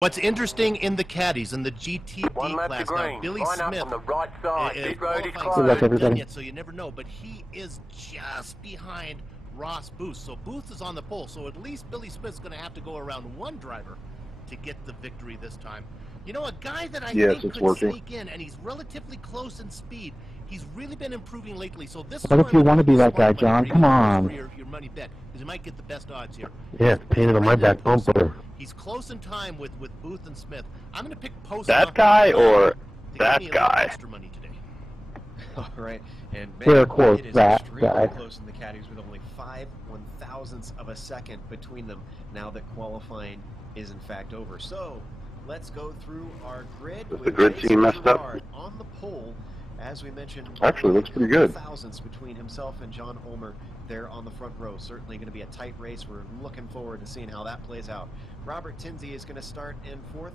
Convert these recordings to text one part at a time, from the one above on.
What's interesting in the caddies in the GT class now, Billy Smith on the right side. Pit road is qualifying's closed. not done yet, so you never know. But he is just behind Ross Booth. So Booth is on the pole. So at least Billy Smith's going to have to go around one driver to get the victory this time. You know, a guy that I think could sneak in, and he's relatively close in speed. He's really been improving lately. So this. What if you want to be that guy, John? Come on. Your money bet, because you might get the best odds here. Yeah, it's painted on my back bumper. He's close in time with Booth and Smith. I'm going to pick Post. That guy or that guy? Extra money today. All right, and Yeah, man, of course, it is that extremely guy. close in the caddies with only 5/1000ths of a second between them now that qualifying is in fact over. So let's go through our grid. Is the grid team messed up? On the pole, as we mentioned, Actually, looks pretty good. Thousandths between himself and John Ulmer there on the front row. Certainly going to be a tight race. We're looking forward to seeing how that plays out. Robert Tinsey is going to start in 4th,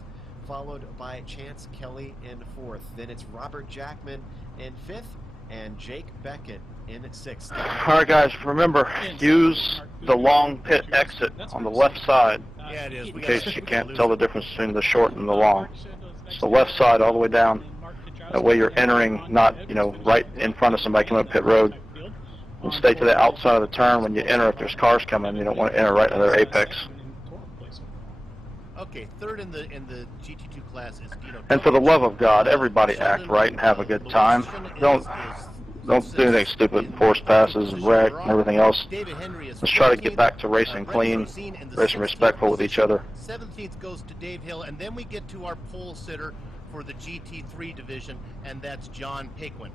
followed by Chance Kelly in 4th. Then it's Robert Jackman in 5th and Jake Beckett in 6th. All right, guys, remember, use the long pit exit on the left side Yeah, it is. in case you can't tell the difference between the short and the long. It's the left side all the way down. That way you're entering not, you know, right in front of somebody coming up pit road. And stay to the outside of the turn when you enter. If there's cars coming, you don't want to enter right into their apex. Okay, 3rd in the GT2 class is Dino. And for the love of God, everybody act right and have a good time. Don't do anything stupid, force passes and wreck and everything else. Let's try to get back to racing clean, racing respectful with each other. 17th goes to Dave Hill, and then we get to our pole sitter for the GT3 division, and that's John Paquin.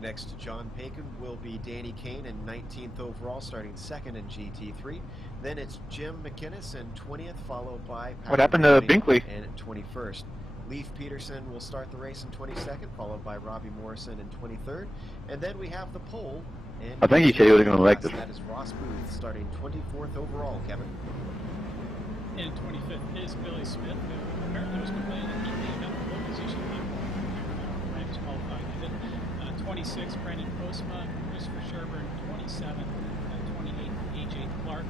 Next to John Paquin will be Danny Kane in 19th overall, starting 2nd in GT3. Then it's Jim McInnes in 20th, followed by What happened to Binkley? And at 21st. Leif Peterson will start the race in 22nd, followed by Robbie Morrison in 23rd. And then we have the pole. I think he said he was going to make this. That is Ross Booth, starting 24th overall, Kevin. And 25th is Billy Smith, who apparently was complaining that he may have the pole position when he was qualifying. 26th, Brandon Postma, Christopher Sherburne, 27th, and 28th, AJ Clark,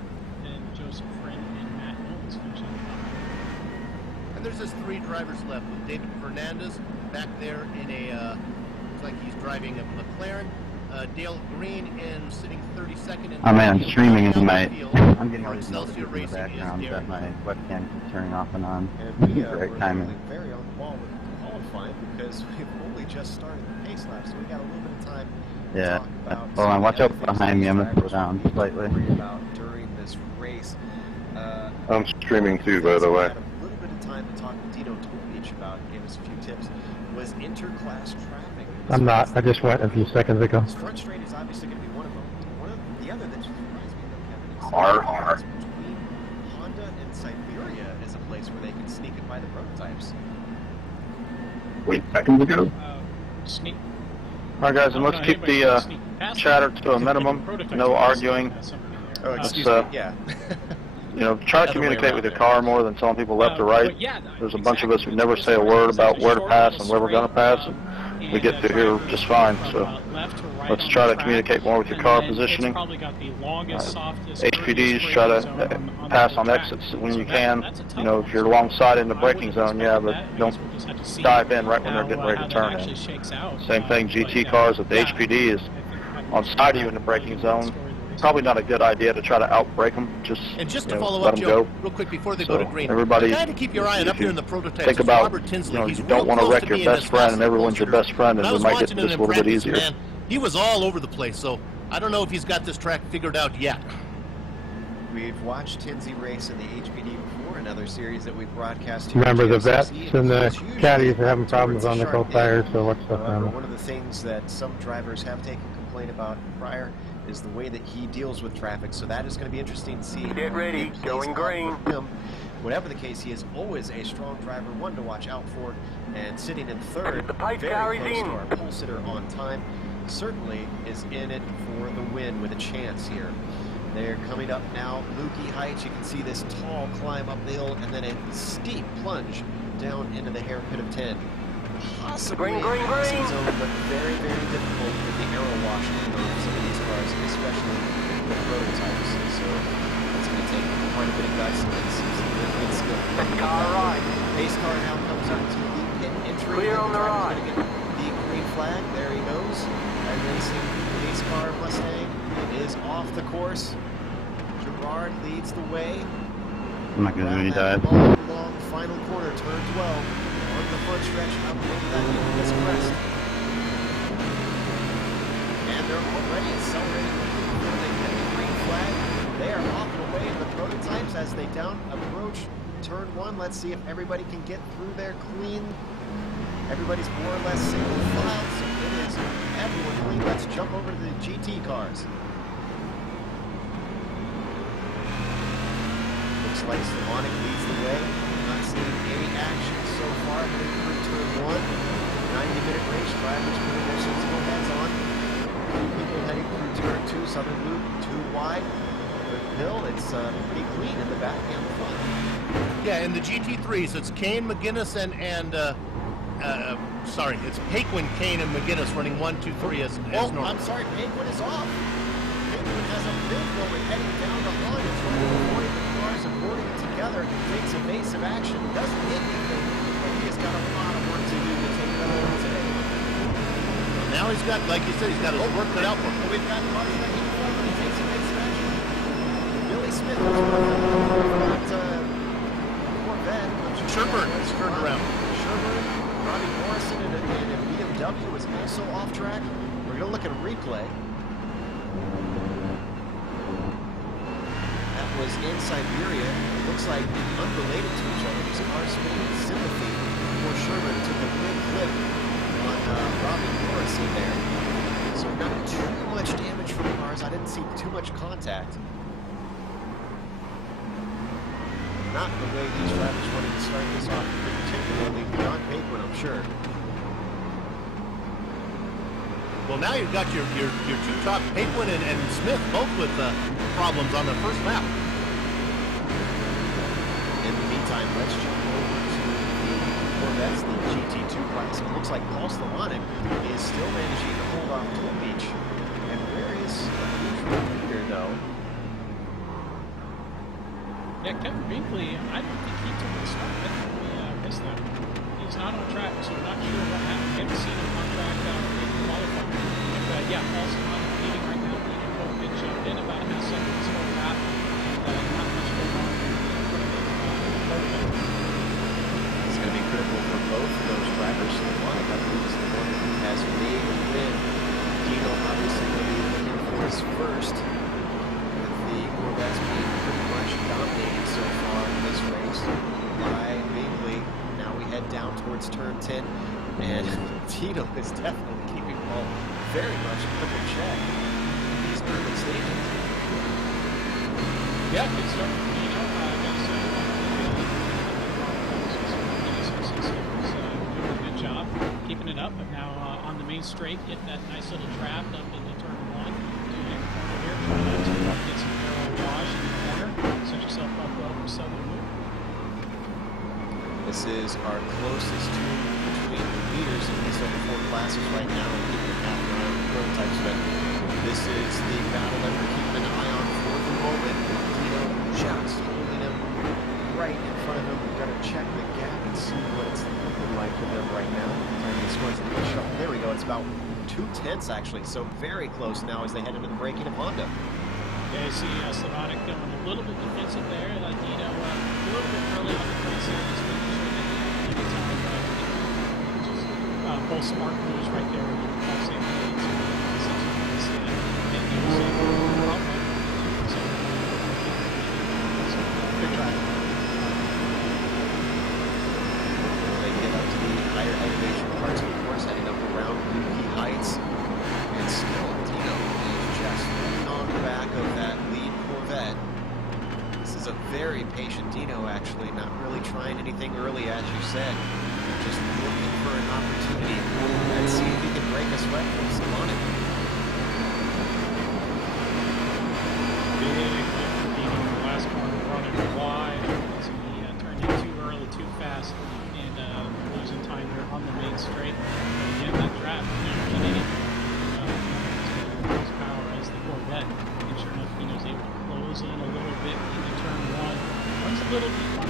and Joseph Friend and Matt Owens finishing up. And there's just 3 drivers left, with David Fernandez back there in a, looks like he's driving a McLaren. Dale Green in sitting 32nd. In I'm streaming in my. I'm getting all all these Excelsior notifications in the Racing background is that my webcam keeps turning off and on. And we Great were timing. very on the ball with qualifying because we've only just started the pace lap, so we got a little bit of time to Yeah. talk about. Hold on, watch out things behind me. I'm gonna drivers slow down need to slightly. worry about during this race. I'm streaming too, by the way. We had a little bit of time to talk to Dino Tolbeach about, gave us a few tips, was interclass traffic. I'm not. I just went a few seconds ago. Front straight is obviously going to be one of them. One of the other that surprised me, though, Kevin, is Hard. between Honda and Siberia is a place where they can sneak it by the prototypes. Wait, seconds ago? Sneak. All right, guys, and let's keep the chatter to a minimum. No arguing. Oh, Let's, excuse me. Yeah. You know, try to communicate with your car more than telling people left or right. There's a bunch of us who never say a word about where to pass and where we're going to pass, and we get to here just fine. So let's try to communicate more with your car positioning. HPDs, try to pass on exits when you can. You know, if you're alongside in the braking zone, yeah, but don't dive in right when they're getting ready to turn in. Same thing, GT cars, if the HPD is on side of you in the braking zone, probably not a good idea to try to outbrake them. Just to follow let up, them Joe, go. real quick before they So go to green. everybody, the guy to keep your eye on up here in the prototypes think is about, Robert Tinsley. you know, He's you real don't want to close wreck your being best as friend fast and as everyone's your best friend, and I we was might get watching this a him little in bit practice, easier. man. He was all over the place, so I don't know if he's got this track figured out yet. We've watched Tinsey race in the HPD before, another series that we've broadcast here. Remember, the GSC, vets and the caddies are having problems towards on their sharp tires, end. so what's the However, one of the things that some drivers have taken complaint about prior is the way that he deals with traffic, so that is going to be interesting to see. Get ready, going green. Whatever the case, he is always a strong driver, one to watch out for, and sitting in 3rd, The pace very car is close in. to our pole sitter on time, certainly is in it for the win with a chance here. They're coming up now, Lukey Heights. You can see this tall climb up the hill and then a steep plunge down into the hair pit of 10. Possibly Green, green, passing green. zone, but very, very difficult with the aero wash on some of these cars, especially the prototypes. So it's going to take quite a bit of guts and Good skill. Car right. Pace car now comes up to the pit entry. Clear on the right. Going to get the green flag. There he goes. iRacing pace car Mustang is off the course. Gerard leads the way. I'm not going to do any dive. Long final corner, turn 12. On the front stretch, up into that infamous crest. And they're already accelerating before they get the green flag. They are off and away in the prototypes as they down approach turn 1. Let's see if everybody can get through there clean. Everybody's more or less single file, so it is everyone clean. Let's jump over to the GT cars. Looks like Slavonic leads the way. Not seeing any action so far heading through turn 1. 90-minute race, drivers putting their sensible heads on. People heading through turn 2, Southern Loop, too wide. But Bill, it's pretty clean in the back and the front. Yeah, in the GT3s, it's Kane, McGuinness, sorry, it's Paquin, Kane, and McGuinness running 1, 2, 3 as normal. I'm sorry, Paquin is off. Paquin has a big moment heading down to Honda, trying to avoid the cars and boarding it together. Takes evasive action, doesn't hit anything, but he has got a lot of work to do to take that over today. Well, now he's got, like you said, he's got his work cut out for him. We've got cars that he forward, he takes evasive action. Billy Smith was with Corvette. Sherburne has turned around. Sherburne, Robbie Morrison in a BMW is also off track. We're going to look at a replay. That was in Siberia. It looks like unrelated to each other. These cars spinning in sympathy before Sherburne took a big clip on Robbie Morrison there. So not too much damage from the cars. I didn't see too much contact. Not the way these drivers wanted to start this off, particularly John Paquin, I'm sure. Well, now you've got your two top, Paquin and Smith, both with problems on their first lap. In the meantime, let's jump over to the Corvettes, the GT2 class. It looks like Paul Slavonic is still managing to hold off Tool Beach. And where is the usual leader, though? Yeah, Kevin Binkley, I don't think he took the start. I think we missed that. He's not on track, so I'm not sure what happened. We haven't seen him on track in qualifying. But yeah, Paul Slavonic leading right now. Leading both big jumped in about a half second this whole lap. And not much going on. It's going to be critical for both of those drivers. Slavonic, I believe, is the one who has made the win. Dino obviously will be looking for his first. The Corvettes being pretty much dominated so far in this race by Binkley. Now we head down towards turn 10, and Tito is definitely keeping Paul very much under check in these early stages. Yeah, good start from Tito. Doing a good job keeping it up, but now on the main straight, hit that nice little trap up into turn 1. Doing a corner here, trying to get some narrow wash in the corner. Set yourself up well for Southern Loop. This is our closest tune between the leaders in these other 4 classes right now. We're keeping a count around the prototypes, but this is the battle that we're keeping an eye on for the moment. Tito just holding him right in front of him. We've got to check the gap and see what it's looking like for them right now. Time to score some shuffle. There we go. It's about 2/10 actually, so very close now as they head into the braking of Honda. Yeah, you see Slavonic going a little bit defensive there. Tito a little bit early on the race here, just making sure that he gets time. Both smart moves right there. Same thing. Good drive. They get up to the higher elevation parts of the course, heading up around Lupi Heights. And still, Tito is just on the back of that lead Corvette. This is a very patient Dino, actually, not really trying anything early, as you said. Just looking for an opportunity and see if he can break a sweat from Slavonic. Big Dino in the last corner, running wide. So he turned in too early, too fast, and losing time there on the main straight. Again, that trap, Dino's power as the Corvette. And sure enough, Dino's able to close in a little bit into turn 1. Runs a little deep on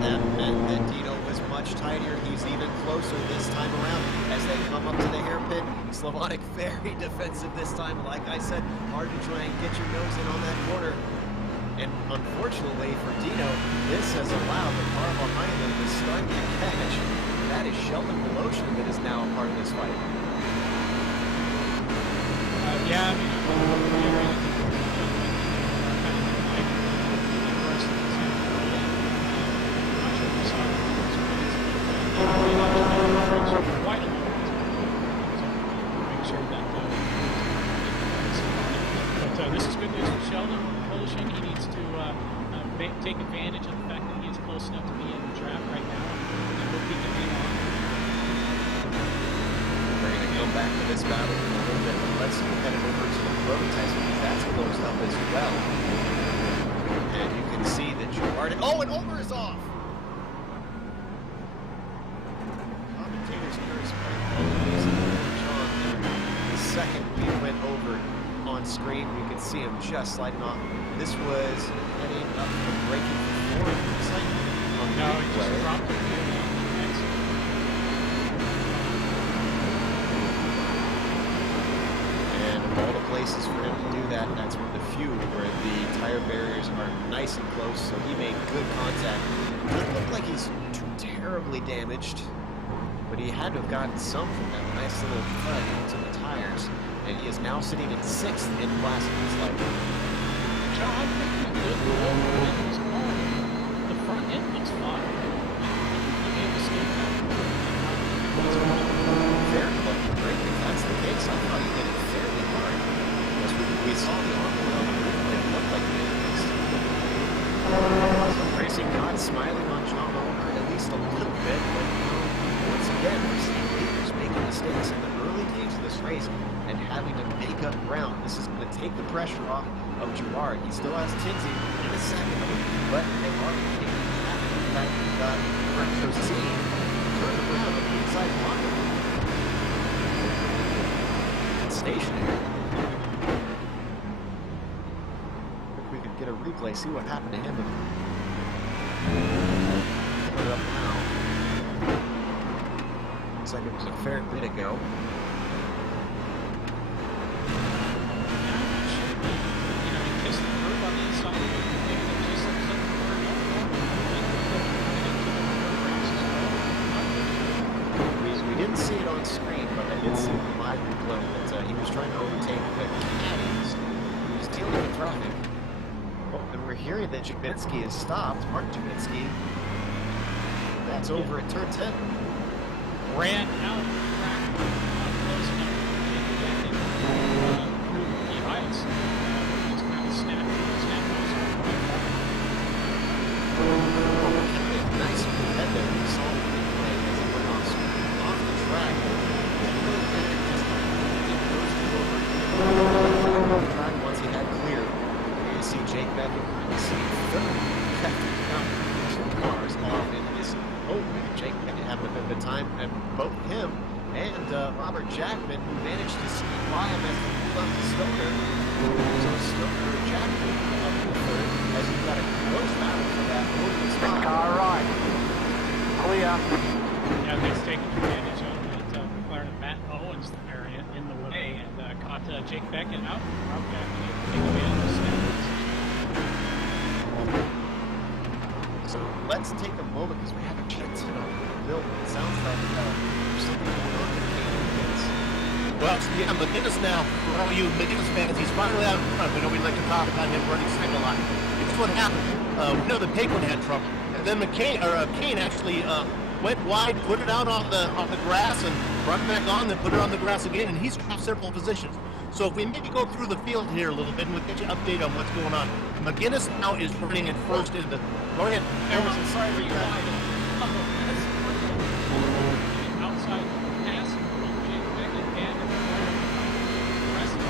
That meant that Dino was much tighter. He's even closer this time around as they come up to the hairpin. Slavonic very defensive this time. Like I said, hard to try and get your nose in on that corner. And unfortunately for Dino, this has allowed the car behind him to start to catch. That is Sheldon Voloshin that is now a part of this fight. Yeah, I mean, this is good news for Sheldon Voloshin. He needs to take advantage of the fact that he is close enough to be in the draft right now, and hope he can hang on. We're going to go back to this battle in a little bit, but let's head over to the prototypes because that's closed up as well. And you can see that Girard. Oh, and Ulmer is off! Commentators curse John there. The second we went over on screen, we could see him just sliding off. This was heading up from braking forward. Looks like on the No, he just dropped it. And of all the places for him to do that, that's one of the few where the tire barriers are nice and close, so he made good contact. Doesn't look like he's too terribly damaged, but he had to have gotten some from that nice little cut into the tires. And he is now sitting in 6th in class of his life. John making a good run in his car. The front end looks fine. He made a mistake. Very lucky break if that's the case. I thought he did it fairly hard. Because we saw the armor on the replay. It looked like he did it. So Racing God smiling on John Ulmer at least a little bit. But once again, we're seeing leaders making mistakes in the early days of this race and having to make up ground. This is going to take the pressure off of Girard. He still has Tinsey in a second, but they are making traffic. In fact, we've got Franco's team turned around on the inside pocket. It's stationary. If we could get a replay, see what happened to him. Put it up now. Looks like it was a fair bit ago. We didn't see it on screen, but I did see the live replay that he was trying to overtake the caddies. He was dealing with traffic. Oh, and we're hearing that Jabinski is stopped. Mark Jabinski. That's over at turn 10. Ran out of the track, not close enough to get the ice. Just kind of snapped those Nice head there. We saw the replay as he went off the track. Once he had clear, you see Jake Beck and see Phillip two cars off in this. Oh, Jake Beck having a bit of a time, and both him and Robert Jackman, who managed to sneak by him as he pulled up to Stoner. So Stoner and Jackman up in the third as he's got a close battle for that open spot. Car right. Clear. Yeah, he's taking advantage of that McLaren of Matt Owens area in the limo and caught Jake Beckett out. Rob Jackman able to take advantage of the So let's take a moment because we haven't checked in on the build. It sounds like there's something going on with McGinnis. Well, yeah, McGinnis now, for all you McGinnis fans, he's finally out in front. We know we like to talk about him running second a lot. Here's what happened. We know that Paquin had trouble. And then Kane actually went wide, put it out on the grass, and brought it back on, then put it on the grass again, and he's dropped several positions. So if we maybe go through the field here a little bit, and we'll get you an update on what's going on. McGinnis now is running in first in the... Go ahead. Sorry for you guys. outside pass from Jake Beckett and the rest of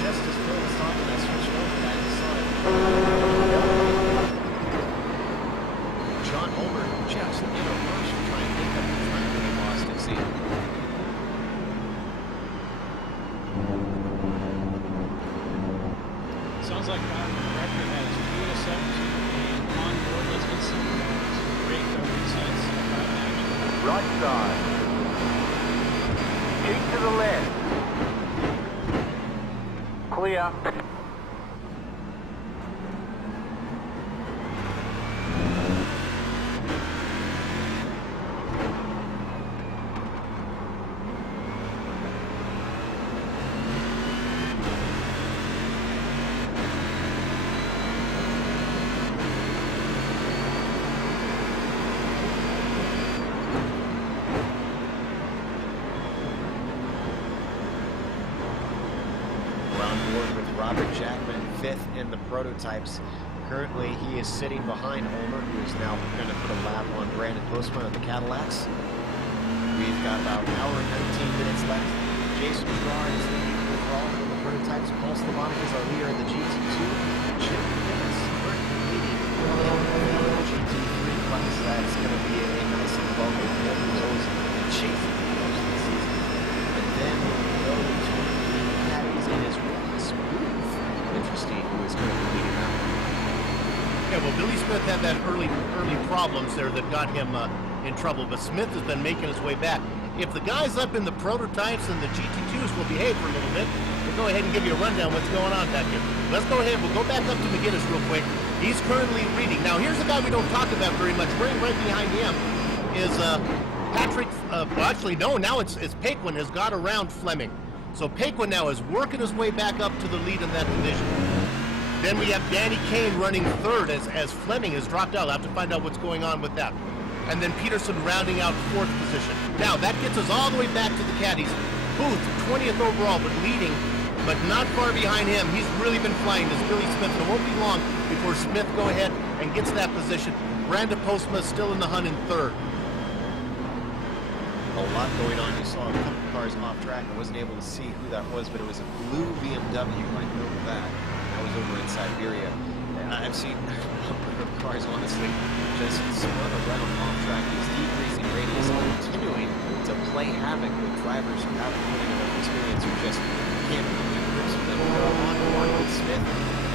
Just as Phil was talking, I switched over and I saw it. John Ulmer just in a rush to try and make up the time that he lost at sea. like record that is 2-17 on board. Let's get some great resets about action. Right side. Keep to the left. Clear. In the prototypes. Currently, he is sitting behind Ulmer, who is now going to put a lap on Brandon Postma of the Cadillacs. We've got about an hour and 19 minutes left. Jason Gerard is leading overall in the prototypes. Paul Slavonik is our leader in the GT2. Chip Dennis currently leading in the GT3 class. That's going to be a nice and bubble him who's always been chasing the most of the season. And then we'll go to the caddies in his Ross Booth. Interesting who is going to be leading that one. Yeah, well, Billy Smith had that early problems there that got him in trouble, but Smith has been making his way back. If the guys up in the prototypes and the GT2s will behave for a little bit, we'll go ahead and give you a rundown what's going on back here. Let's go ahead. We'll go back up to McGinnis real quick. He's currently leading. Now, here's a guy we don't talk about very much. Right behind him is Patrick. Well, actually, no. Now it's Paquin has got around Fleming. So Paquin now is working his way back up to the lead in that division. Then we have Danny Kane running third as Fleming has dropped out. I'll have to find out what's going on with that. And then Peterson rounding out fourth position. Now that gets us all the way back to the caddies. Booth, 20th overall, but leading, but not far behind him. He's really been flying this Billy Smith, and it won't be long before Smith go ahead and gets that position. Brandon Postma still in the hunt in third. A lot going on. You saw a couple cars off track. I wasn't able to see who that was, but it was a blue BMW. I know that. That was over in Siberia. I've seen a number of cars, honestly, just spun around off track. These decreasing radius continuing to play havoc with drivers who haven't really enough experience or just can't come to grips with them. We're on board with Smith,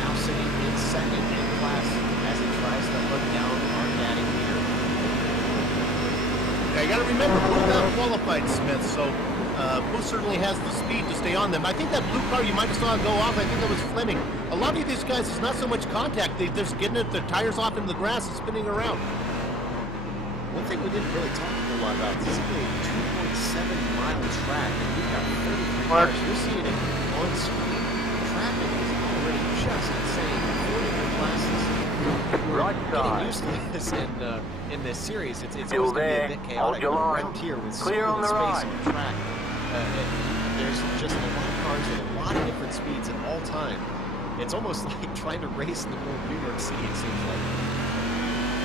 now sitting in second in class as he tries to hook down our caddy leader. Yeah, you got to remember, Booth out-qualified Smith, so Booth certainly has the speed to stay on them. I think that blue car you might have saw go off, I think that was Fleming. A lot of these guys, it's not so much contact. They're just getting their tires off into the grass and spinning around. One thing we didn't really talk a lot about is a 2.7-mile track, and we've got 33 cars. You're seeing it on screen. Traffic is already just insane. 4 different classes. Right getting used to this in this series. It's always going to be a bit chaotic around here with so little space on the track. There's just a lot of cars with a lot of different speeds at all time. It's almost like trying to race in the middle of New York City, it seems like.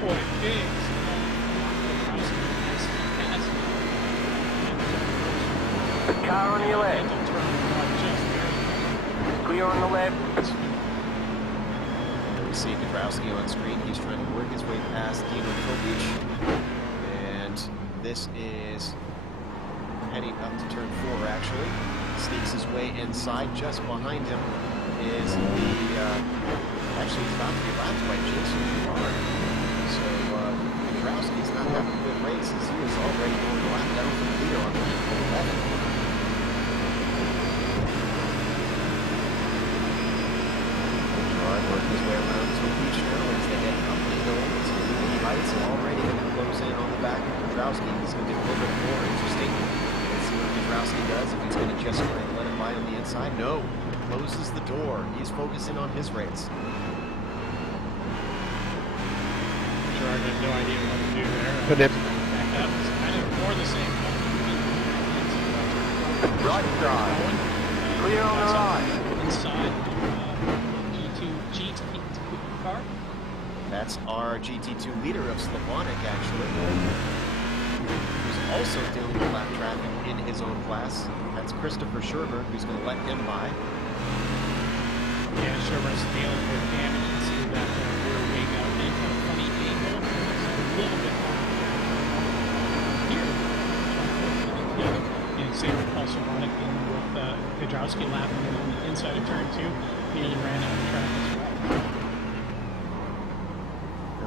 Boy, it is. The car on your left. Clear on the left. We see Kudrowski on screen. He's trying to work his way past Dino Kovic. And this is heading up to turn 4, actually. Sneaks his way inside. Just behind him is the... actually, he's about to be lapped by Jason Gerard. So, Kudrowski's not having a good race as he was already going to lap down for the leader on lap 11. Working his way around to Beach now as they head up the hill to the heights. Already going to close in on the back of Kudrowski. He's going to do a little bit more interesting. Let's see what Kudrowski does. If he's going to just try and let him by on the inside. No. Closes the door. He's focusing on his race. Gerard had no idea what to do there. Phillip. Back up. It's kind of more the same. Right side. Clear on the right. Inside. GT2 car. That's our GT2 leader of Slavonic, actually. Who's also dealing with lap traffic in his own class. That's Christopher Sherberg, who's going to let him by. Yeah, Sherberg's dealing with damage. You can see that rear wing out into a funny angle. It's a little bit here. You can see Paul Slavonic in with Kudrowski lapping on the inside of turn 2. Nearly ran out of track as well.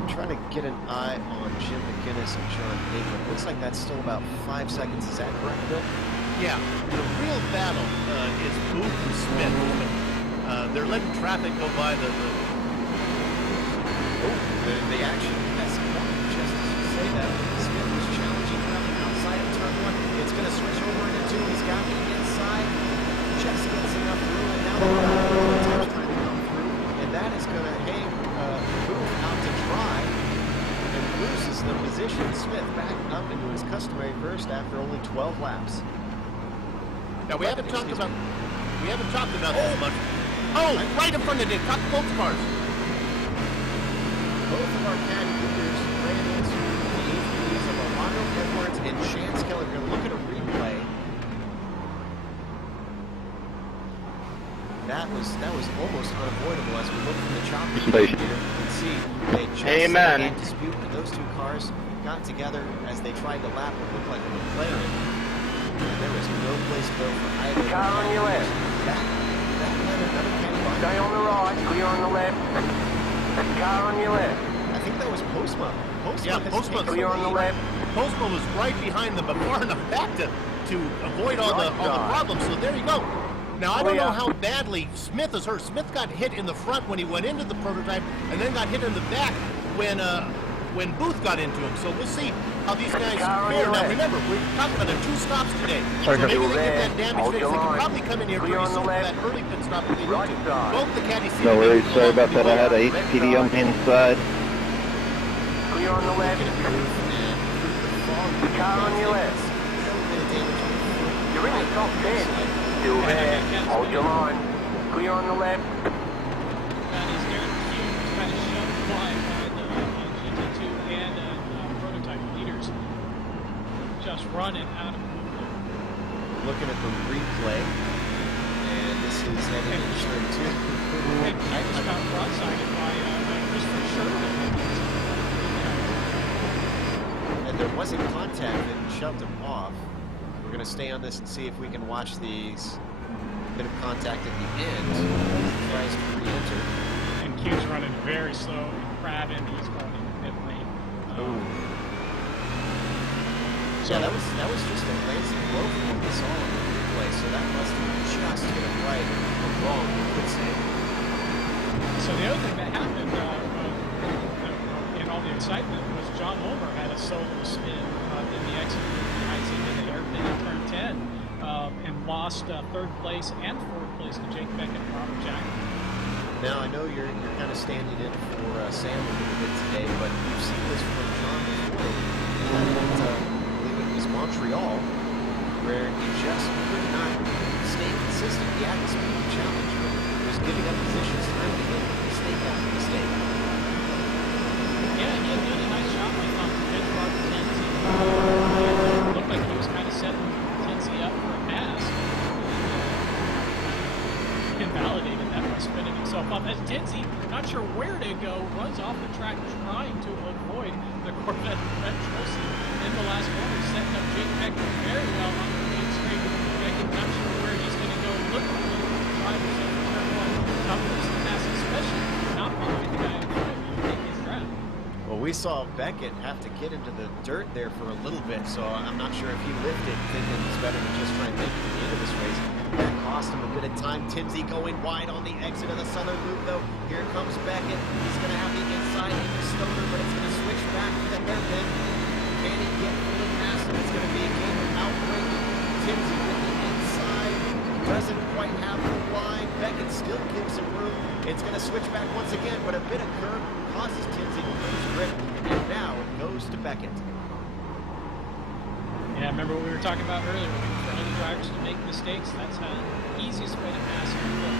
Trying to get an eye on Jim McGinnis and John Hager. Looks like that's still about 5 seconds. Is that correct, Bill? Yeah, the real battle is Booth and Smith. They're letting traffic go by the action has come just as you say that. Smith was challenging around the outside of turn 1. It's going to switch over into 2. He's got the inside. Just gets enough room, and now the trying to come through. And that is going to hang Booth out to dry. And Bruce is in the position. Smith back up into his customary first after only 12 laps. Now we haven't talked about this much. Oh, right in front of it. Cut both cars. Both of our caddy leaders ran into the ATVs of Armando Edwards and Chance Kelly. We're going to look at a replay. That was almost unavoidable as we look from the chopper here. You can see they just had that dispute, and those two cars got together as they tried to lap what looked like a McLaren. And there was no place to go for either. Car on your left. That led another caddy by. Stay on the right, clear on the left. Car on your left. I think that was Postma. Postma Clear on the left. Postma was right behind them, but far enough back to avoid all the problems. So there you go. Now, I don't know how badly Smith is hurt. Smith got hit in the front when he went into the prototype, and then got hit in the back when Booth got into him. So we'll see how these guys fare. Now, remember, we're talking about 2 stops today. So maybe they get that damage fixed. They can probably come in here pretty soon for that early pit stop if they need to. Both the caddies see No worries, sorry about that. I had a HPD on the inside. Clear on the left. Car on your left. You're in the top 10. Still there. Hold your line. Clear on the left. That is Darren Hughes kind of shoved wide by the GT2 and prototype leaders. Just running out of movement. Looking at the replay, and this is heading into turn 2. And he just got broadsided by Christopher Sherman. And there wasn't contact that shoved him off. We're going to stay on this and see if we can watch these bit of contact at the end. He tries to re-enter. And Q's running very slow. Crabbing, he's going in the pit lane. So that was just a lazy blow from what we saw on the replay. So that must have just hit him right or wrong, I would say. So the other thing that happened in all the excitement was John Homer had a solo spin in the exit behind him in the airplane in turn 10 and lost 3rd place and 4th place to Jake Beckett and Robert Jackson. Now I know you're kind of standing in for Sam a little bit today, but you've seen this from John before. I believe it was Montreal, where he just could not stay consistent. He had the speed challenge, but was giving up positions time to hit mistake after mistake. Yeah, he had done a nice job on benchmark Tenzi. It looked like he was kind of setting Tenzi up for a pass. Invalidated that by spinning himself up. As Tenzi, not sure where to go, runs off the track trying to avoid the Corvette Retrosi in the last corner, setting up Jake Beckett very well on the main straight. Beckett not sure where he's going to go. Looking for the drivers in turn 1. Tough to pass, especially not behind the guy in front of you in his draft. Well, we saw Beckett have to get into the dirt there for a little bit, so I'm not sure if he lifted thinking it's better to just try and make it to the end of this race. That cost him a bit of time. Tenzi going wide on the exit of the southern loop, though. Here comes Beckett. He's going to have the inside into Stoner, but it's going to switch back to the hairpin. Can he get Phillip past him? It's going to be a game of outbreaking. Tenzi with the inside. Doesn't quite have the line. Beckett still gives him room. It's going to switch back once again, but a bit of curve causes Tenzi to lose grip, and now it goes to Beckett. Yeah, remember what we were talking about earlier, for other drivers to make mistakes, that's the easiest way to pass your foot.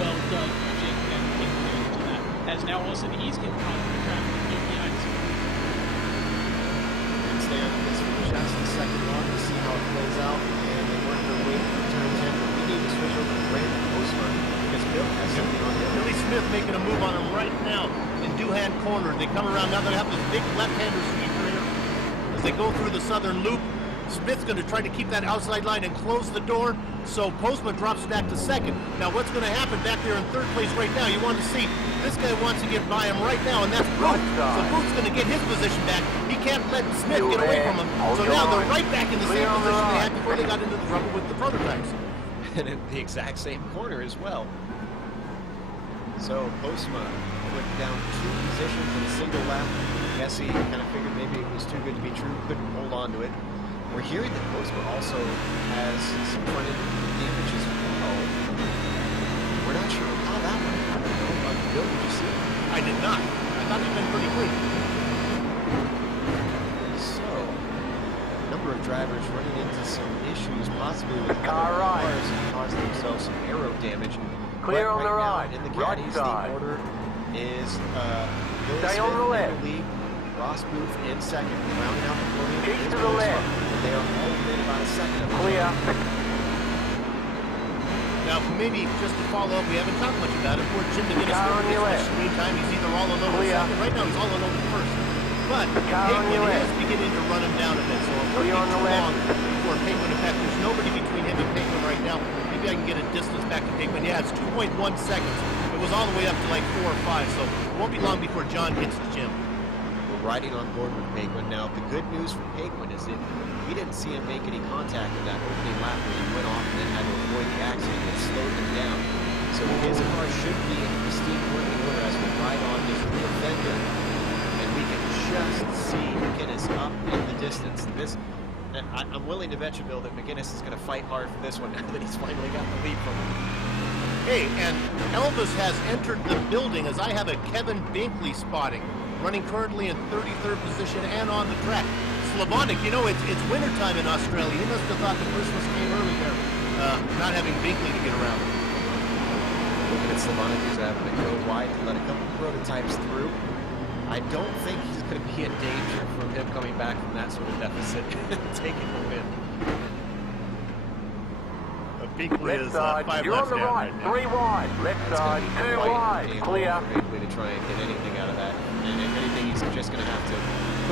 Well done, Jake Beckett taking advantage of that. As now all of a sudden he's getting caught in the traffic behind him. And stay on this for just a second long to see how it plays out, and they work their way through turn 10, but we need to switch over to Brandon Postman because Bill has something on him. Billy Smith making a move on him right now in Doohan Corner. They come around now. They have this big left-hander sweeper here as they go through the southern loop. Smith's going to try to keep that outside line and close the door, so Postma drops back to second. Now what's going to happen back there in third place right now? You want to see, this guy wants to get by him right now, and that's Booth. So Booth's going to get his position back. He can't let Smith get away from him. So now they're right back in the same position they had before they got into the trouble with the prototypes. And in the exact same corner as well. So Postma put down 2 positions in a single lap. I guess he kind of figured maybe it was too good to be true, couldn't hold on to it. We're hearing that Postma also has some front end damage as well. We're not sure how that went. Bill, did you see it? I did not. I thought he'd been pretty clean. So, a number of drivers running into some issues, possibly with Car right. cars, and caused themselves some aero damage. Clear But on the right. now, in the Right caddies, side. the order is Billy Stay Smith on the in left. the lead, Ross Booth in second, rounding out the podium. Keep is to the Postma. left. They are all within about a second of each Clear. other. Now, maybe just to follow up, we haven't talked much about it. Poor Jim McGinnis Car on gets your much left. screen time. He's either all alone Clear. in second. Right now, he's all alone in first. But Car on your Paquin is left. beginning to run him down a bit. So it won't Clear be on the too left. long before Paquin. In fact, there's nobody between him and Paquin right now. Maybe I can get a distance back to Paquin. Yeah, it's 2.1 seconds. It was all the way up to like 4 or 5. So it won't be long before John hits Jim. We're riding on board with Paquin. Now, the good news for Paquin is that we didn't see him make any contact in that opening lap where he went off and then had to avoid the accident that slowed him down. So his car should be in pristine working order as we ride on his rear fender. And we can just see McGinnis up in the distance. I'm willing to bet you, Bill, that McGinnis is going to fight hard for this one now that he's finally got the lead from him. Hey, and Elvis has entered the building as I have a Kevin Binkley spotting, running currently in 33rd position and on the track. Slavonic, you know, it's wintertime in Australia. He must have thought the Christmas came early there, not having Binkley to get around. Looking at Slavonic, who's having to go wide to let a couple prototypes through. I don't think he's going to be in danger from him coming back from that sort of deficit, taking the win. Binkley Left is side. 5 You're on laps the down right. right now. 3 wide. Left That's side. going to be 2 quite wide. a Clear. for Binkley to try and get anything out of that. And if anything, he's just going to have to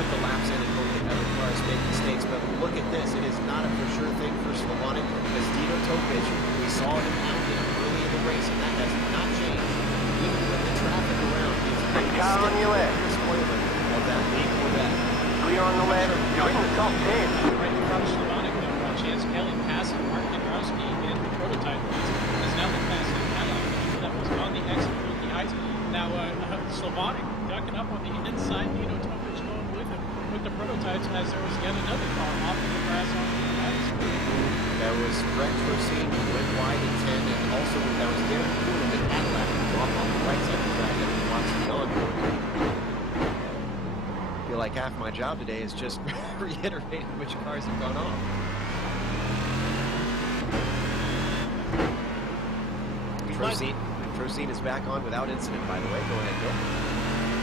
put the laps in and hope that other cars make mistakes. But look at this. It is not a for sure thing for Slavonic, because Dino Topic, we saw him pounding him early in the race, and that has not changed. Even with the traffic around, he's Car on your left. spoiler of that lead for that. Clear on the left. You're in the top 10. Right in front of Slavonic, though. Chance Kelly passing Mark Nadrowski in the prototype race. Is now the fastest Cadillac that was on the exit through the ice. Now, Slavonic ducking up on the inside. Dino Topic going with him with the prototypes as there was yet another car off in the grass on the ice. That was Brett Rosine who went wide in 10, and also that was Darren Coolin in Cadillac who dropped on the right side of the track and watched the onboard. I feel like half my job today is just reiterating which cars have gone off. Trocine is back on without incident, by the way. Go ahead, Bill.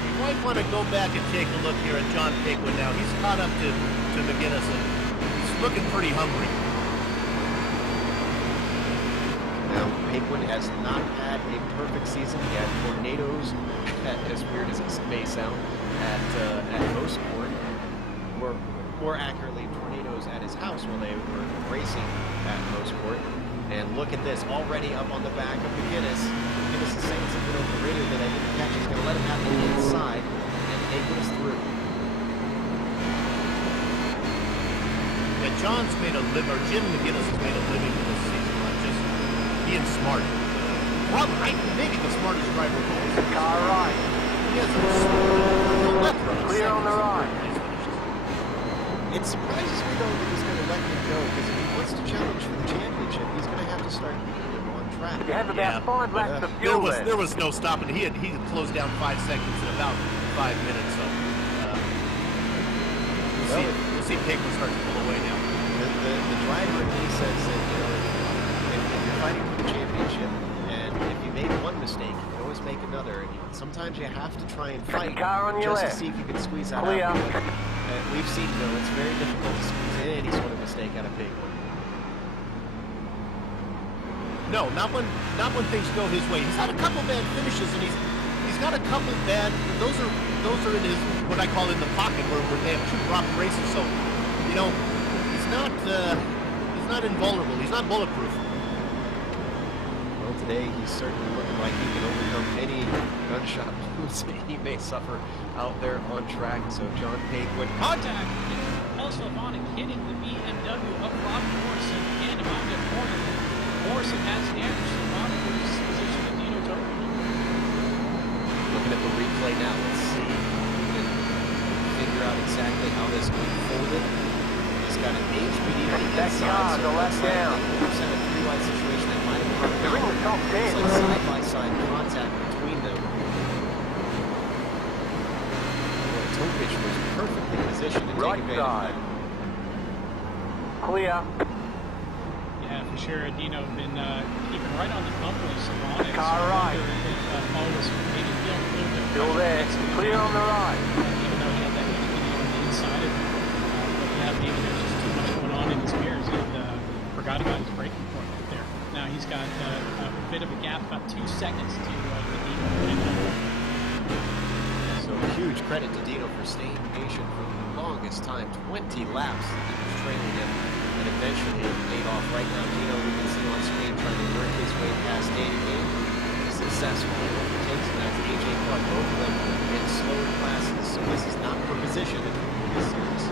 You might want to go back and take a look here at John Paquin now. He's caught up to McGinnis, and he's looking pretty hungry. Now, Paquin has not had a perfect season. He had tornadoes, as weird as it may sound, at Mosport, or more accurately, tornadoes at his house while they were racing at Mosport. And look at this, already up on the back of McGinnis. McGinnis is saying something over the radio that I didn't catch. He's going to let him have the inside, and Paquin is through. Yeah, John's made a living, or Jim McGinnis has made a living this season by just being smart. Probably, maybe the smartest driver of all. Car right. He has a plethora of Clear on the right. It surprises me, though, that he's going to let him go, because if he wants to challenge for the championship, he's going to have to start beating him on track. You have about 5 laps of There fuel was left. there was no stopping. He had closed down 5 seconds in about 5 minutes. So we'll see Paquin start to pull away now. The driver in me says that, you know, if you're fighting for the championship, and if you make one mistake, you can always make another. And sometimes you have to try and fight Car on your just left. to see if you can squeeze that Clear. out. We've seen, though, it's very difficult to squeeze any sort of mistake out of Paquin. No, not when things go his way. He's had a couple bad finishes, and he's got a couple bad. Those are in his, what I call in the pocket, where they have 2 dropped races. So, you know, he's he's not invulnerable. He's not bulletproof. Well, today he's certainly looking like he can overcome any gunshot wounds he may suffer out there on track. So John Pagewood. Contact! Slavonic hitting the BMW of Rob Morrison and Amanda Horner. Morrison has damage. Slavonic loses position to Dino Toker. Looking at the replay now, let's see if we can figure out exactly how this unfolded. He's got an HPD on the That car, the left down. It's in a three-wide situation that might have run. They're in the top 10. It's like side-by-side contact between them. Topich was perfectly positioned to Right take advantage side. of that. Clear. Yeah, for sure. Dino been keeping right on the bumper of Slavonic. Car right. Paul was maybe feeling a little bit. Still there. Clear on the right. Even though he had that HPD on the inside of him. But yeah, maybe there's just too much going on in his mirrors and forgot about his braking point right there. Now he's got a bit of a gap, about 2 seconds to Dino. So huge credit to Dino for staying patient for the longest time, 20 laps he was trailing him, and eventually it paid off. Right now, Dino, we can see on screen, trying to work his way past Danny King. Successfully overtakes him. That's AJ Clark, both of them in slower classes, so this is not for position in this series.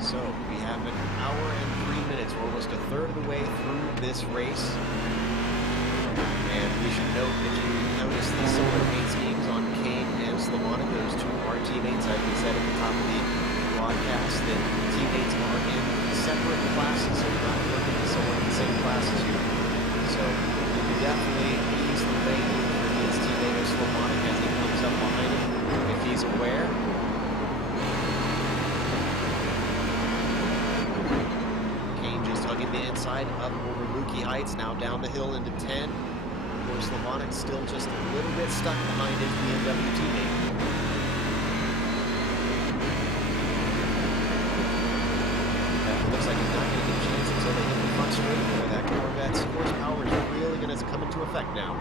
So we have an hour and 3 minutes. We're almost a third of the way through this race. And we should note, if you notice the similar paint schemes on Kane and Slavonic, those two are teammates. As we said at the top of the broadcast, that teammates are in separate classes, so you're not working with someone in the same class as you. So you can definitely ease the way for his teammate Slavonic as he comes up behind him, if he's aware. Hugging the inside up over Mookie Heights, now down the hill into 10. Of course, Slavonic still just a little bit stuck behind his BMW teammate. That looks like he's not going to get a chance until they hit the front straight. That Corvette's horsepower is really going to come into effect now.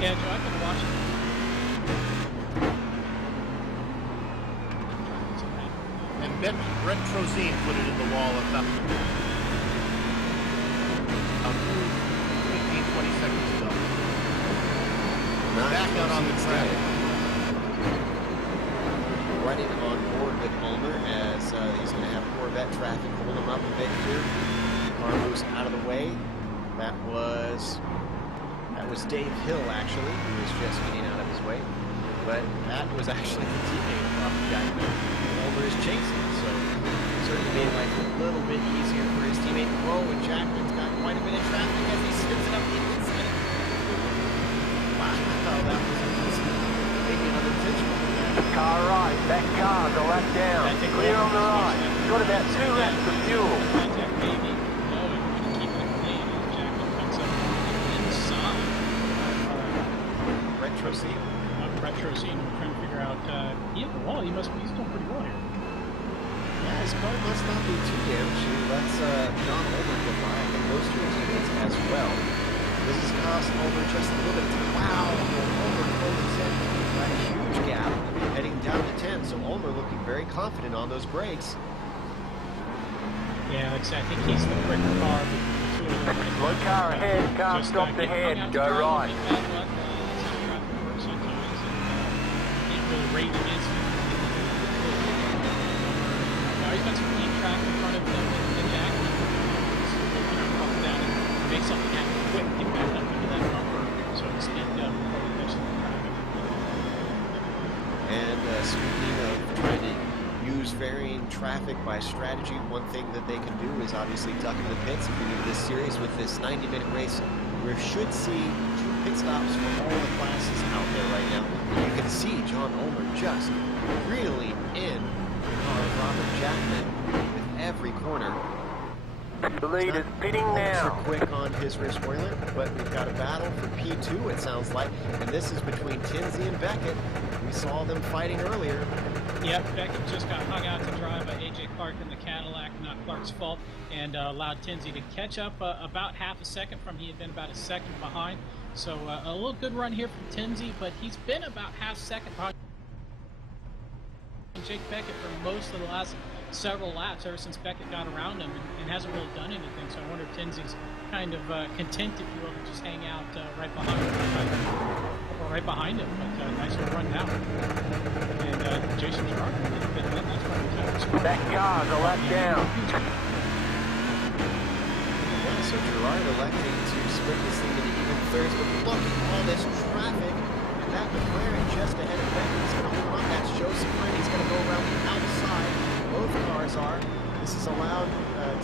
Yeah, Joe, I've been watching. Brett Trozine put it in the wall about 15, 20 seconds ago. Back out on the track. Running on board with Ulmer as he's going to have Corvette traffic hold him up a bit here. Car moves out of the way. That was Dave Hill, actually, who was just getting out of his way. But that was actually the teammate of the guy that Ulmer is chasing. So certainly made life a little bit easier for his teammate. Whoa, and Jackman's got quite a bit of traffic as he spins it up the inside. Wow, that was maybe another intentional. Car right. That car, the left down. Clear on the right. Got about 2 laps of fuel. Contact maybe. No, and keep it clean. And Jackman comes up inside. Retro scene. Retro scene. We're trying to figure out. He hit the wall. He's doing pretty well here. Yeah, his car must not be too damaged. That's John Ulmer get by. I think those two teammates as well. This has cost Ulmer just a little bit. Wow, Ulmer closes in. Got a huge gap heading down to 10. So Ulmer looking very confident on those brakes. Yeah, I think he's the quicker car. One car ahead, car stopped ahead. Go right. That's how traffic works sometimes. And can't really rate against him. He's got some deep track in front of them and Jackman. Up down and make something happen quick, get back up into that bumper so it's stand up before we catch the traffic. And speaking of trying to use varying traffic by strategy, one thing that they can do is obviously duck into the pits. If we do this series with this 90-minute race, we should see 2 pit stops for all the classes out there right now. And you can see John Ulmer just really in Robert Jackman with every corner. The lead is pitting now. Quick on his rear spoiler, but we've got a battle for P2, it sounds like, and this is between Tinsey and Beckett. We saw them fighting earlier. Yep, Beckett just got hung out to dry by AJ Clark. parked in the Cadillac, not Clark's fault, and allowed Tinsy to catch up about half a second from he had been about a second behind. So a little good run here from Tinsy, but he's been about half second behind Jake Beckett for most of the last several laps, ever since Beckett got around him, and hasn't really done anything. So I wonder if Tinsy's kind of content, if you will, to just hang out right behind him. But nice little run now. And Jason Gerard, that's right. That car's a lap down. Well, so Gerard electing to split this thing into even thirds, but look at all this traffic. And that McLaren just ahead of Beckett. He's going to hold on. That's Joseph Green. He's going to go around the outside. Both cars are. This has allowed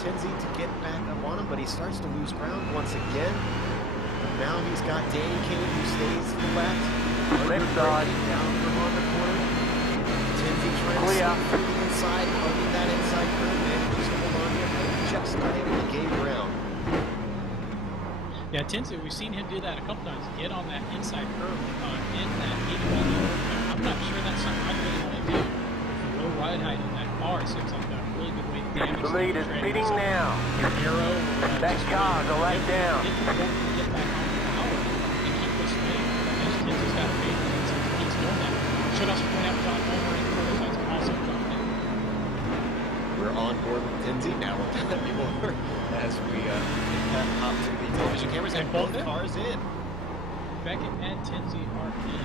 Tinsy to get back up on him, but he starts to lose ground once again. Now he's got Danny Kane, who stays to the left. Left side. Down from on the corner. Tinsy trying to sneak through the inside, hugging that inside curve, and just hold on here. Just not able to gain ground. Yeah, Tinsy, we've seen him do that a couple times. Get on that inside curve in that 81. I'm not sure that's something I really want to do. With the low ride height in that car, it seems like a really good way to damage The lead is pitting now. Arrow. That car's a lap down. Get back on the power and keep this thing. As Tinsy's got a faith in it, since he's doing that. Should also point out John Homer and prototypes also jumped in. We're on board with Tinsy now. We'll tell more as we hop to the television cameras and both cars in. Beckett and Tinsy are in.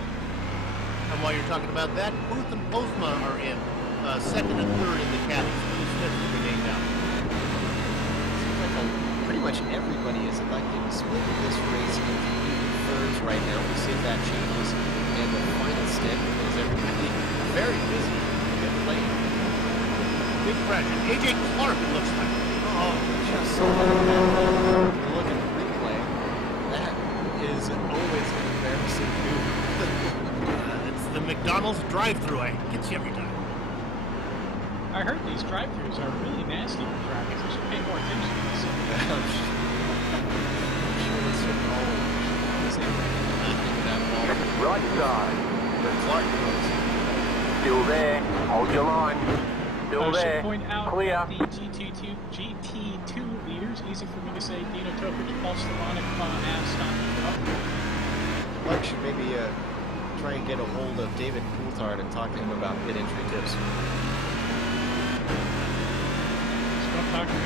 And while you're talking about that, Booth and Postma are in. Second and third in the cabins. Billy Smith will remain down. Seems like pretty much everybody is electing to split this race into even thirds right now. We'll see if that changes in the final stint, because everybody very busy and late. Big crash. And AJ Clark, it looks like. Oh, just so look at the replay. That is always an embarrassing move. It's the McDonald's drive-thru. It gets you every time. I heard these drive-thrus are really nasty for drivers. They should pay more attention to this. I'm sure this is all the same thing. That ball. Right side. But Clark goes. Still there. Hold your line. Still I there. should point out Clear. the GT2 leaders, easy for me to say, Dino Topic, Paul Stavanik, Av Clark should maybe try and get a hold of David Coulthard and talk to him about pit entry tips. Don't talk to me.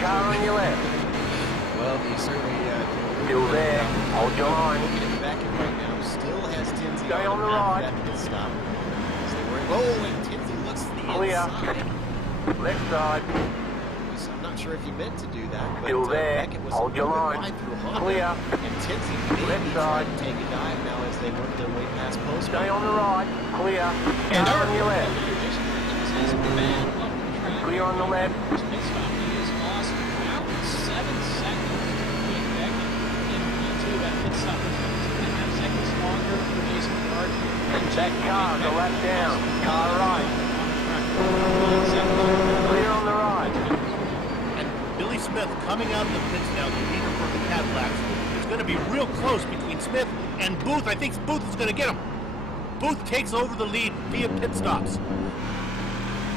Car on your left. Well, he certainly Still there. Hold your line. looking at Beckett right now. Still has Tinsy Stay on the after right. that pit stop. As they were, oh, and Tinsy looks to the Clear. inside. Left side. I'm not sure if he meant to do that, but Still there. Beckett was Hold your line. wide through Honda. Clear. And Tinsy maybe Left trying side. to take a dive now as they work their way past post. Stay on the right. Clear. And Car on your left. Clear on the left. Pit stop. He has lost about 7 seconds between Beckett and P2. That pit stop was 2.5 seconds longer for Jason Clark. That car's a lap down. Car right. Clear on the right. And Billy Smith coming out of the pits now, the leader for the Cadillacs. It's going to be real close between Smith and Booth. I think Booth is going to get him. Booth takes over the lead via pit stops.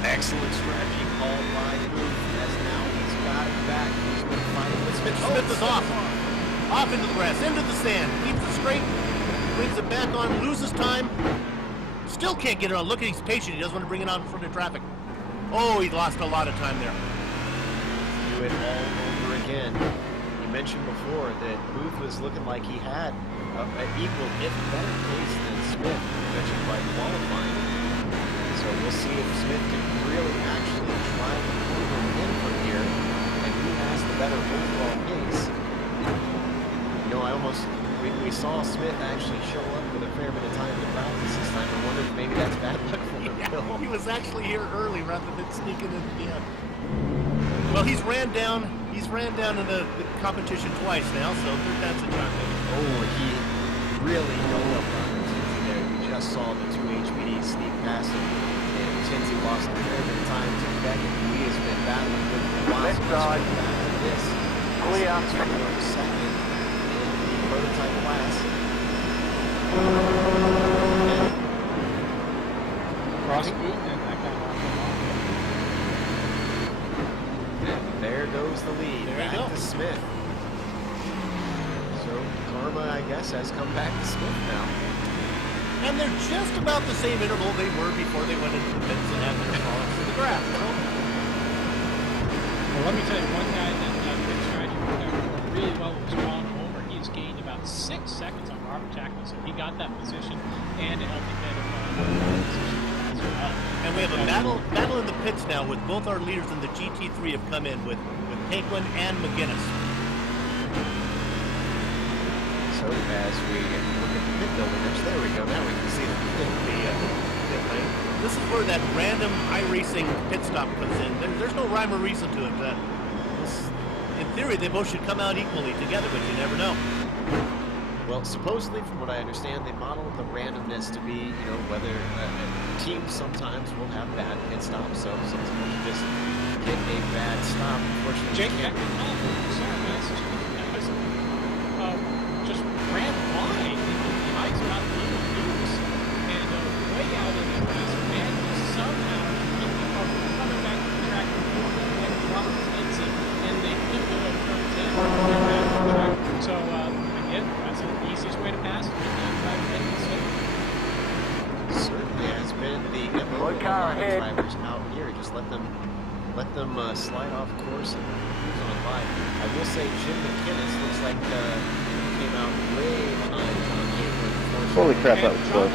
Excellent strategy called by Booth, as now he's got it back. He's been fighting with Smith. Smith is off. Off into the grass, into the sand. Keeps it straight. Brings it back on, loses time. Still can't get it on. Look at, he's patient. He doesn't want to bring it out in front of traffic. Oh, he lost a lot of time there. Do it all over again. You mentioned before that Booth was looking like he had an equal, if better pace than Smith, eventually by qualifying. So we'll see if Smith can really actually try to pull him in from here, and who has the better overall pace. You know, we saw Smith actually show up with a fair bit of time to practice this time. I wonder if maybe that's bad luck for him. Yeah, he was actually here early rather than sneaking in the end. Well, he's ran down in the competition twice now, so third time's a charm. Oh, he really held up on Tinsy there. You just saw the two HPDs sneak past him, and Tinsy lost a fair bit of time to Beckett, who he has been battling with for a while. Left side. This Clear. is for second in the prototype class. Cross Booth and that kind of There's the lead. There you Back go. to Smith. So karma, I guess, has come back to Smith now. And they're just about the same interval they were before they went into the pits and had their falls to the grass. You know? Well, let me tell you, one guy that pit strategy worked out really well was John Homer. He's gained about 6 seconds on Robert Jackman, so he got that position, and it helped him get a position as well. And we have a battle in the pits now with both our leaders in the GT3 have come in with Paquin and McGuinness. So as we look at the pit builders, there we go. Now we can see the pit lane. This is where that random iRacing pit stop comes in. There's no rhyme or reason to it. In theory, they both should come out equally together, but you never know. Well, supposedly, from what I understand, they model the randomness to be, you know, whether teams sometimes will have bad pit stops, so sometimes you just get a bad stop. Unfortunately, Jake, you can't. just ran wide into the ice, about a little loose, and way out in the ice, and somehow coming back to the track and Robert Lindsay, and they flipped it over turn 10 and back to the track. So, again, that's the easiest way to pass. Certainly has been the MO of a lot of drivers out here. Just let them slide off course and cruise on by. I will say Jim McInnes looks like came out way behind John Hayward. Holy crap, that was close.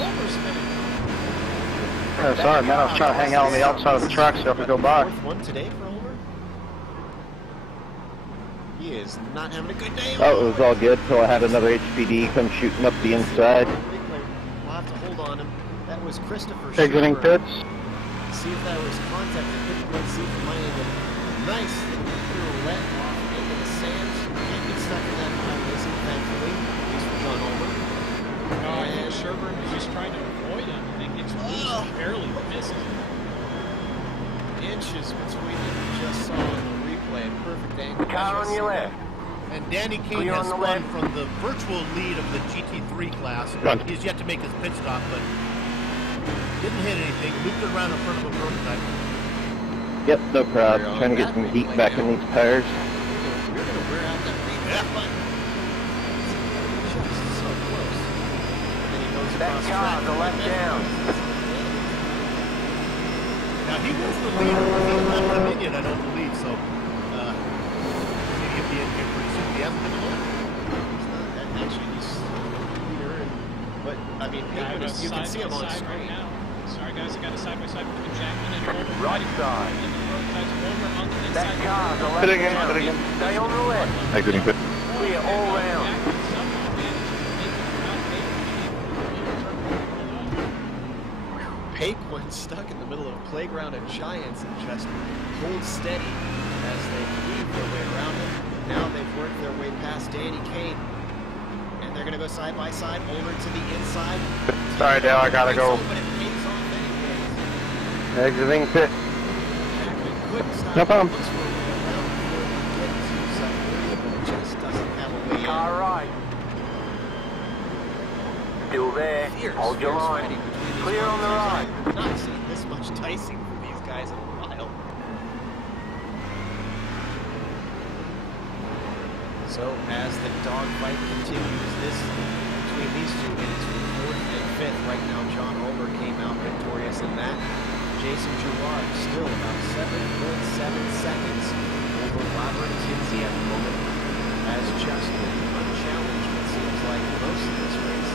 Oh, sorry, man. I was trying to hang out on the outside of the track so I could go by. Fourth one today for Homer. He is not having a good day. Oh, it was all good till I had another HPD come shooting up the inside. We'll have to hold on him. That was Christopher Exiting Schumer. pits. See if that was contact. I couldn't quite see from my angle. Nice little pirouette off into the sand. Can't get stuck in that iRacing, thankfully. At least for John Homer. I think Sherburne was just trying to avoid him. I think it's barely misses. Inches between them. Just saw in the replay. Perfect angle. Car on your left. And Danny King Clear has on the spun left. from the virtual lead of the GT3 class. Run. He's yet to make his pit stop, but didn't hit anything. Looped it around in front of a prototype. Yep, no problem. Trying to get some heat back in these tires. We're going to wear out that replay button. Just so close. And then he goes That across car, track. the left down. Now he was the leader. He did not come in yet, I don't believe, so maybe he'll be in here pretty soon. He hasn't been alone. Actually, he's leader, but I mean, you can see him on screen. Right now. Sorry guys, I got a side-by-side between Jackman and Homer. Right side. And the prototypes Homer on the inside. That car, the left Pit again, down. pit again. Stay on the left. Exiting pit. Clear all round. Jackman somehow managed to make it out there. Paquin stuck in the middle of a playground of giants and just hold steady as they weave their way around him. Now they've worked their way past Danny Kane. And they're going to go side by side, over to the inside. Sorry, Dale, I gotta go. But it pays off anyways. Exiting pit. Jackman couldn't stop. No problem. Looks for a way around before he gets to side three, but it just doesn't have a way in. Car right. Still there. Fierce, Hold your fierce line. fighting between these Clear on the prototypes. right. I've not seen this much dicing from these guys in a while. So as the dogfight continues, this between these two, it is for fourth and fifth. Right now, John Homer came out victorious in that. Jason Girard still about 7.7 seconds over Robert Kinsey at the moment, as Justin unchallenged, it seems like, most of this race.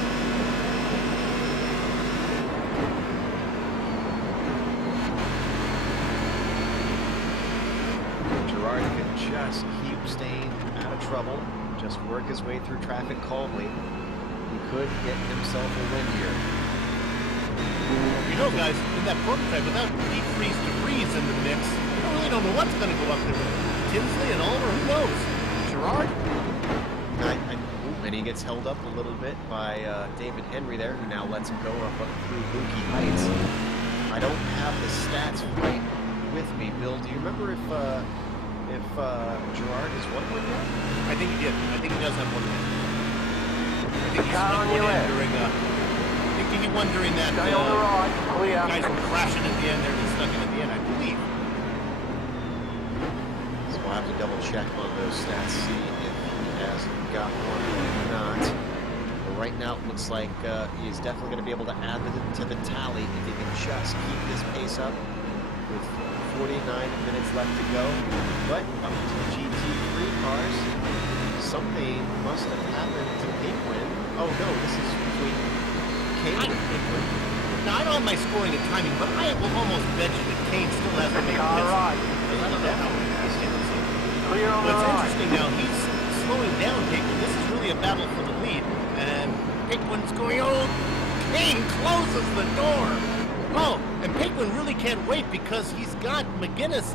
Girard could just keep staying out of trouble, just work his way through traffic calmly. He could get himself a win here. You know, guys, in that prototype, without deep freeze debris in the mix, you really don't know what's going to go up there with Tinsley and Oliver. Who knows? Gerard? And he gets held up a little bit by David Henry there, who now lets him go up through Buki Heights. I don't have the stats right with me, Bill. Do you remember if Gerard has won one yet? I think he did. I think he does have one. I think he Car snuck on one your in left. during I think he won during that. Stay on the right. Clear. Guys were crashing at the end there and he snuck in at the end, I believe. So we'll have to double check on those stats, see if he has got one or not. But right now it looks like he's definitely going to be able to add to the tally if he can just keep this pace up with 49 minutes left to go. But up to the GT3 cars, something must have happened to Penguin. Oh no, this is between Kane and Penguin. Now, I don't have my scoring and timing, but I will almost bet you that Kane still has to make a Car miss. right. I don't know how he has to. Clear on the What's right. interesting now, he's slowing down Penguin. This is really a battle for the lead. And Penguin's going, oh, Kane closes the door. Oh, and Penguin really can't wait because he's got McGuinness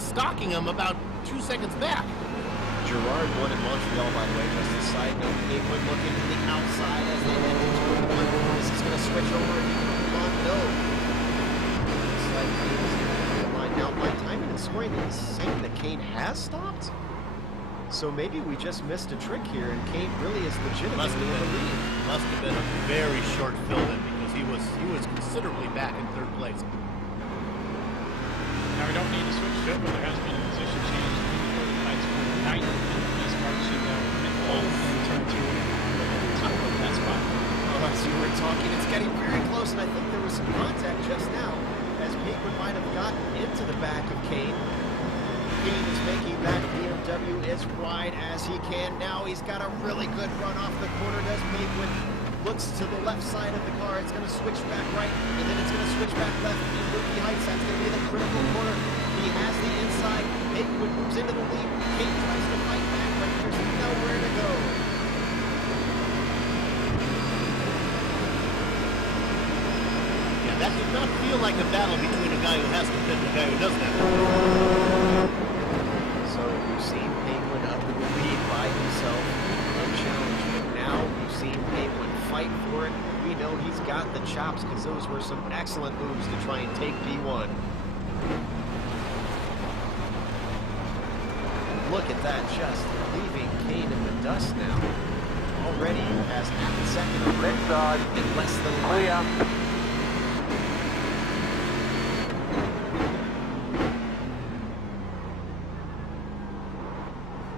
stalking him about 2 seconds back. Gerard won at Montreal, by the way, just a side note. Penguin looking to the outside as they head into turn one. This is going to switch over if he can hold on. No. Looks like he was in the line. Now, my timing and scoring is saying that Kane has stopped. So maybe we just missed a trick here, and Kane really is legitimately in the lead. Must have been a very short fill-in because he was considerably back in third place. Now we don't need to switch to it, but there has been a position change. Lights for 9 is marching mid-wall in turn 2. That's fine. Well, as you were talking, it's getting very close, and I think there was some contact just now as Penguin might have gotten into the back of Kane. Kane is making that BMW as wide as he can. Now he's got a really good run off the corner. Does Penguin looks to the left side of the car. It's going to switch back right, and then it's going to switch back left in Lukey Heights. That's going to be the critical corner. He has the inside. Penguin moves into the lead. Kane tries to fight back, but there's nowhere to go. Yeah, that did not feel like a battle between a guy who has to pit and a guy who doesn't have to. So we've seen Penguin up in the lead by himself, unchallenged. But now we've seen Penguin fight for it. We know he's got the chops because those were some excellent moves to try and take P1. Look at that, just leaving Kane in the dust now. Already has half a second of Left side. in less than Clear.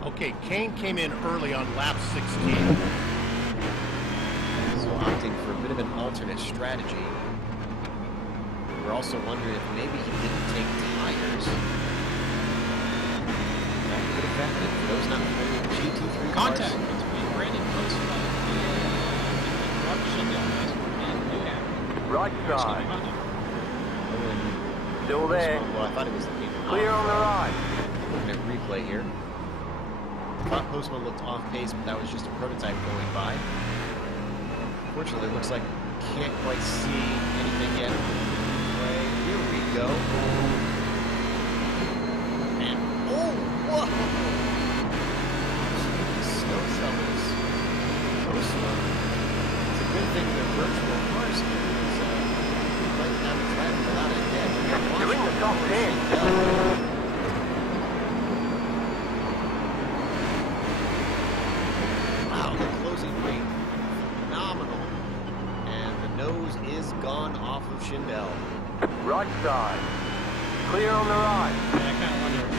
Okay, Kane came in early on lap 16. So opting for a bit of an alternate strategy. We're also wondering if maybe he didn't take tires. That could affect it. For those not familiar with GT3 Contact cars. between Brandon Postma and Robert Schindler. Right side. And Still there. well, I thought it was the Clear on the right. Looking at replay here. I thought Postma looked off pace, but that was just a prototype going by. Unfortunately, it looks like can't quite see anything yet. Here we go. And oh, whoa! Snow shovels. Postma. It's a good thing they're virtual cars here. Because right now it's driving without a dead. You're in the top 10. Wow, the closing rate, phenomenal. And the nose is gone off of Schindel. Right side. Clear on the right. Yeah, I kind of wonder if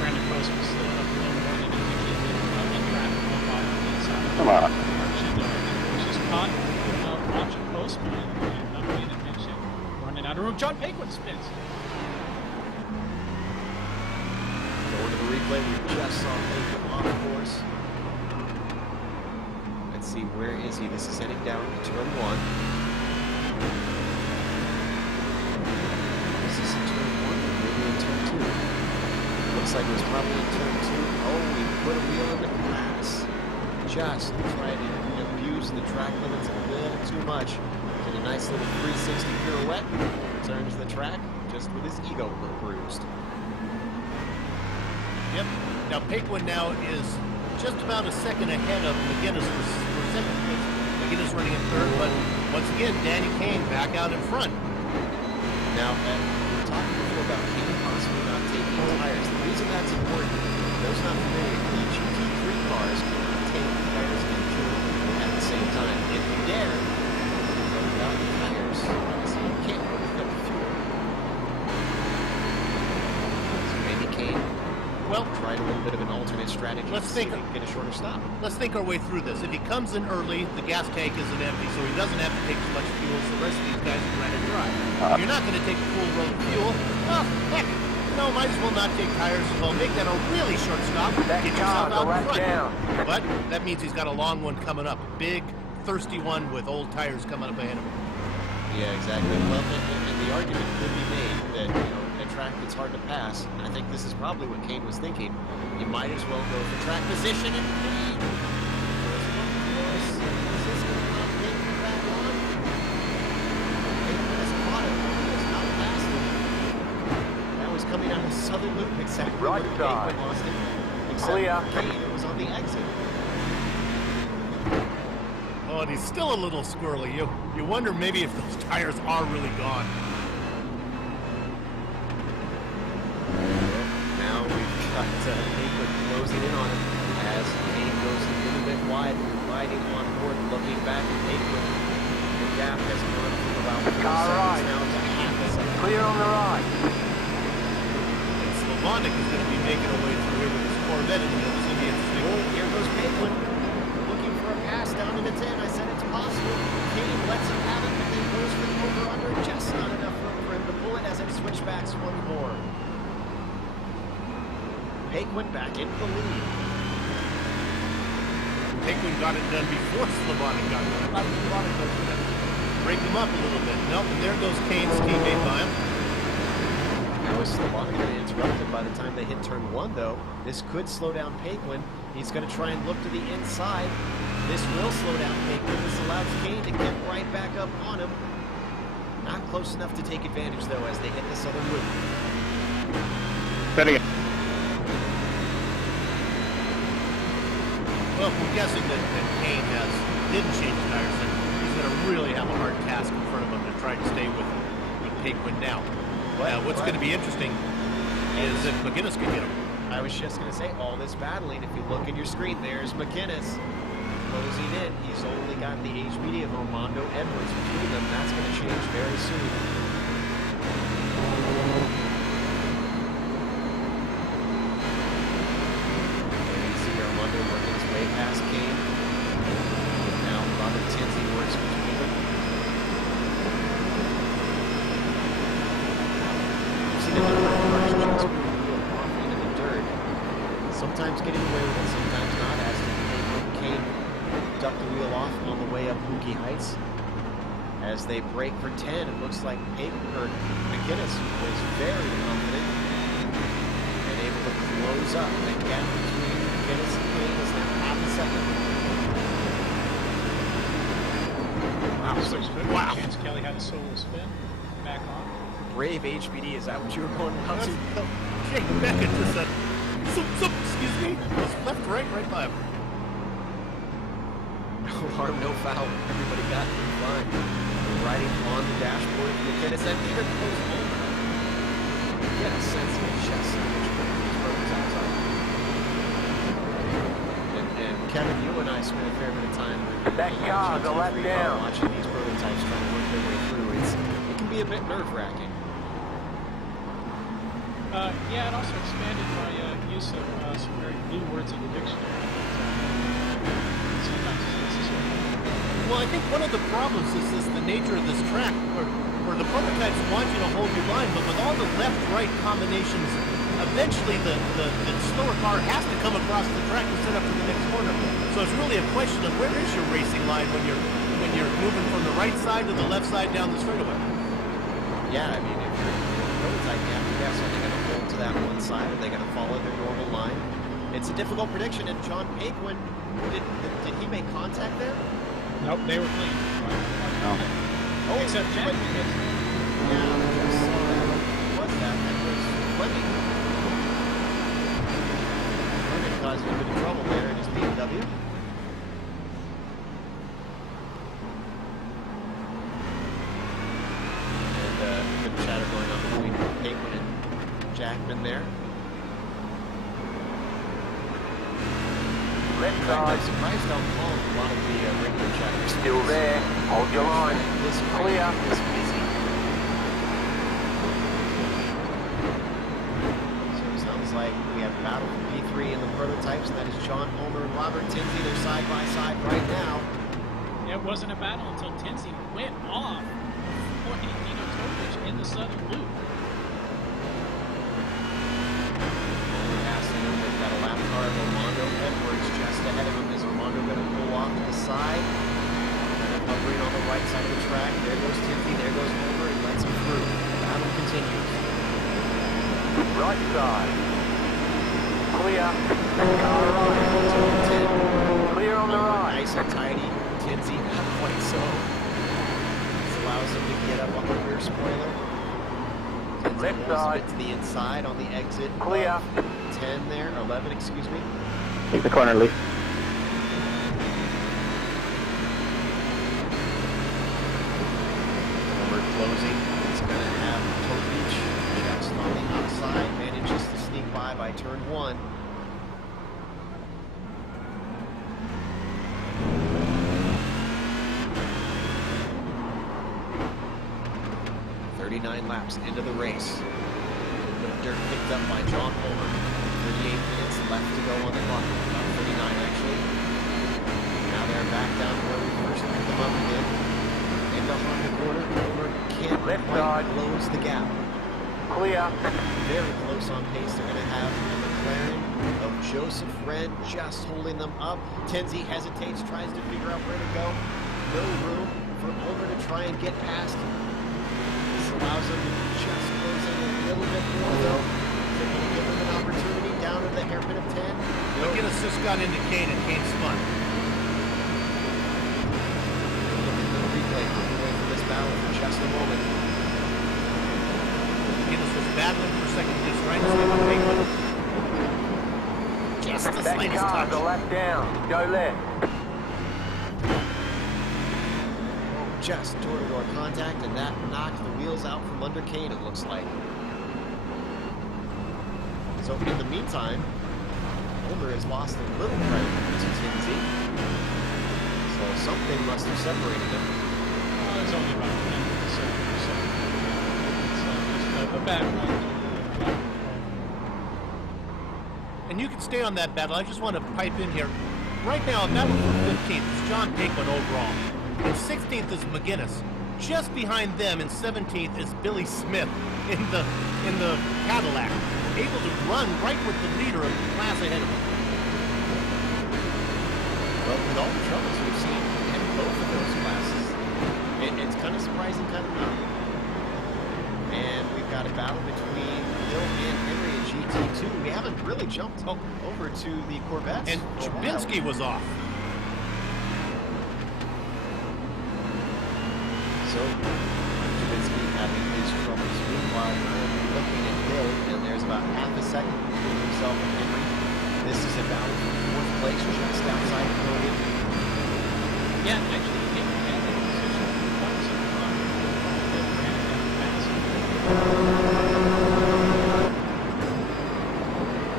Brandon Postma was still up a little more than he think he did in traffic on the inside. Come on. Which is caught watching Postma and not paying attention. Running out of room. John Penguin spins. Going to the replay, we just saw Penguin off course. Let's see, where is he? This is heading down to turn 1. Is this in turn 1 or maybe in turn 2? Looks like it was probably in turn 2. Oh, we put a wheel in the glass. Just trying to abuse the track limits a little too much. Did a nice little 360 pirouette. Turns the track just with his ego a little bruised. Yep. Now Penguin now is just about a second ahead of McGuinness for second place. McGuinness running in third, but once again, Danny Kane back out in front. Now, we were talking before about Kane possibly not taking tires. The reason that's important, those not familiar, the GT3 cars cannot take tires and fuel at the same time. If you dare, go without the tires. Obviously, you can't go without the fuel. So maybe Kane Well, try to a little bit of an alternate strategy. Let's to see think- if he can get a shorter stop. Let's think our way through this. If he comes in early, the gas tank isn't empty, so he doesn't have to take as much fuel as the rest of these guys can run and drive. If you're not going to take a full load of fuel, well, heck, no, might as well not take tires as well. Make that a really short stop. That Get yourself car's a out in lap front. down. But that means he's got a long one coming up. Big, thirsty one with old tires coming up ahead of him. Yeah, exactly. Well, and the argument could be made that, you know, a track that's hard to pass, I think this is probably what Kane was thinking. You might as well go for track position and Kane. Is this going to knock Kane back on? Kane has caught him. He has not passed him. That was coming out of the southern loop exactly Right where side. Kane lost him. Except Clear. Kane, it was on the exit. Oh, and he's still a little squirrely. You wonder maybe if those tires are really gone. Now we've got Haywood closing in on him as Kane goes a little bit wide, riding on board, looking back at Haywood. The gap has gone from about 4 Car seconds right. now to half a second. Clear on the right. And Slavonic is going to be making a way through here with his Corvette in the middle. It's going to be interesting. Oh, here goes Haywood. Looking for a pass down into 10. I said it's possible. Kane lets him have it, but then goes for the over-under. Just not enough room for him to pull it as it switchbacks one more. Haywood back into the lead. Haywood got it done before Slavonic got it. I thought Slavonic was going to break him up a little bit. Nope, and there goes Kane's teammate by him. Now is Slavonic going to interrupt him by the time they hit turn 1, though? This could slow down Paquin. He's going to try and look to the inside. This will slow down Paquin. This allows Kane to get right back up on him. Not close enough to take advantage, though, as they hit the southern loop. Setting it. Well, we're guessing that Kane didn't change tires, and he's going to really have a hard task in front of him to try to stay with Paquin now. What's going to be interesting is if McGuinness can get him. I was just going to say, all this battling, if you look at your screen, there's McGuinness closing in. He's only got the HPD of Armando Edwards between them. That's going to change very soon. There you see Armando working his way past Kane. Now Robert Tinsley works between them. You've seen a different approach into the dirt. Sometimes getting away with it, sometimes not, as Kane ducked the wheel off on the way up Mookie Heights. As they break for 10, it looks like McGuinness was very confident and able to close up. The gap between McGuinness and Kane is now half a second. Wow. Chance Kelly had a solo spin. Back on. Brave HBD, is that what you were going about to? Jake Beckett just said, excuse me, was left, right by him. No harm, no foul. Everybody got through fine. Riding on the dashboard of McGuinness, and here goes Homer. Get a sense of just how much work these prototypes are. And Kevin, you and I spent a fair bit of time That car's a lap down. watching these prototypes trying to work their way through. It can be a bit nerve-wracking. Yeah, it also expanded my use of some very new words in the dictionary. Sometimes it's necessary. Well, I think one of the problems is the nature of this track, where the prototypes want you to hold your line, but with all the left-right combinations, eventually the slower car has to come across the track to set up to the next corner. So it's really a question of where is your racing line when you're moving from the right side to the left side down the straightaway. Yeah, I mean, if you're a prototype, you have to guess, are they going to hold to that one side? Are they going to follow their normal line? It's a difficult prediction, and John Paquin, did he make contact there? Nope, they were clean. Oh, except Jack. Yeah, I just saw that. What's that? That was Fleming. Fleming caused a bit of trouble there in his BMW. And a bit of chatter going on between Paquin and Jackman there. Left In fact, I'm side. surprised how calm a lot of the radio chatter is. Still there. Hold your line. This Clear. is busy. So it sounds like we have battle for P3 in the prototypes, and that is John Ulmer and Robert Tinsey. They're side by side right now. It wasn't a battle until Tinsey went off Dino Topic in the southern loop. Passing him, they've got a lap car of Armando Edwards just ahead of him. Is Armando going to pull off to the side? Kind of hovering on the right side of the track. There goes Tinsey, there goes Ulmer, and lets him through. The battle continues. Right side. Clear. Car right. Clear on the right. Nice and tidy. Tinsey, not quite so. This allows him to get up on the rear spoiler. Tinsey Left pulls side. it to the inside on the exit. Clear. 10 there, 11, excuse me. Take the corner, Lee. Over closing. He's going to have Topic just on the outside. Manages to sneak by turn 1. Laps into the race. A little bit of dirt picked up by John Ulmer. 38 minutes left to go on the clock. About 39 actually. Now they're back down to where we first picked them up again. Into Honda corner. Ulmer can't quite close the gap. Clear. Very close on pace. They're going to have a McLaren of Joseph Wren just holding them up. Tinsey hesitates, tries to figure out where to go. No room for Ulmer to try and get past. Allows him to just close in a little bit more, though. They're going to give him an opportunity down to the hairpin of 10. McGinnis just got into Kane, and Kane spun. Look at the replay underway for this battle for just a moment. McGinnis was battling for second place, trying to stay with Bateman. Just the That slightest car's touch. a lap down. Go left. Just door-to-door contact, and that knocked the wheels out from under Kane, it looks like. So in the meantime, Ulmer has lost a little credit to Tinsey. So something must have separated them. It's only about 10%. It's just a bad run. And you can stay on that battle. I just want to pipe in here. Right now, battle for 15th is John Pinkman overall. And 16th is McGinnis. Just behind them in 17th is Billy Smith in the Cadillac, able to run right with the leader of the class ahead of him. Well, with all the troubles we've seen in both of those classes, it's kind of surprising, kind of not. And we've got a battle between Hill and Henry in GT2. We haven't really jumped over to the Corvettes. And Chabinski was off. So, Chabinski having his troubles. Meanwhile, we're looking at Hill, and there's about half a second between himself and Henry. This is a battle for 4th place, just outside the podium. Yeah, actually, Henry had that position for quite some time. Hill ran it down fast.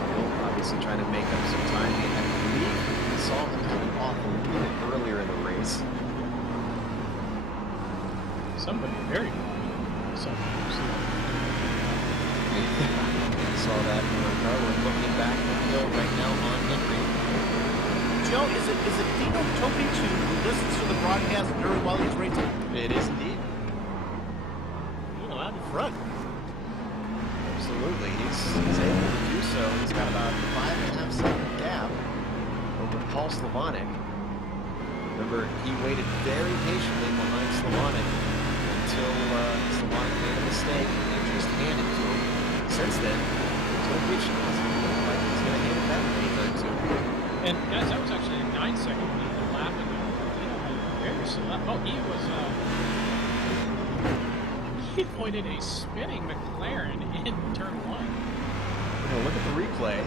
Hill obviously trying to make up some time. I believe we saw him coming off a little bit earlier in the race. Somebody very saw that in the car. We're looking back at Hill right now on Henry. Joe, is it Dino Topic who listens to the broadcast during while he's racing? It is indeed. Out in front. Absolutely. He's able to do so. He's got about a 5.5 second gap over Paul Slavonic. Remember, he waited very patiently behind Slavonic until Slavonic made a mistake and just handed it to him. Since then, Topic doesn't look like he's going to hand it back anytime soon. And guys, that was actually a 9-second lead a lap ago. Very slow. Oh, he pointed a spinning McLaren in turn 1. Look at the replay.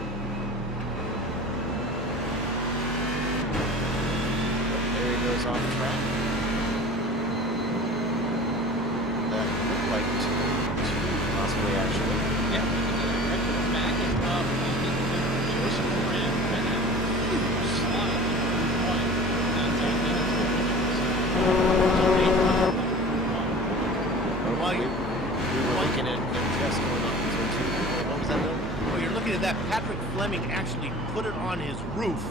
There he goes off track. That looked like two possibly, actually. Yeah, right to the back and up. I think Joseph ran that huge slide in turn 1. We were looking at them just going up to turn 2. What was that, Bill? Well, you're looking of that, Patrick Fleming actually put it on his roof,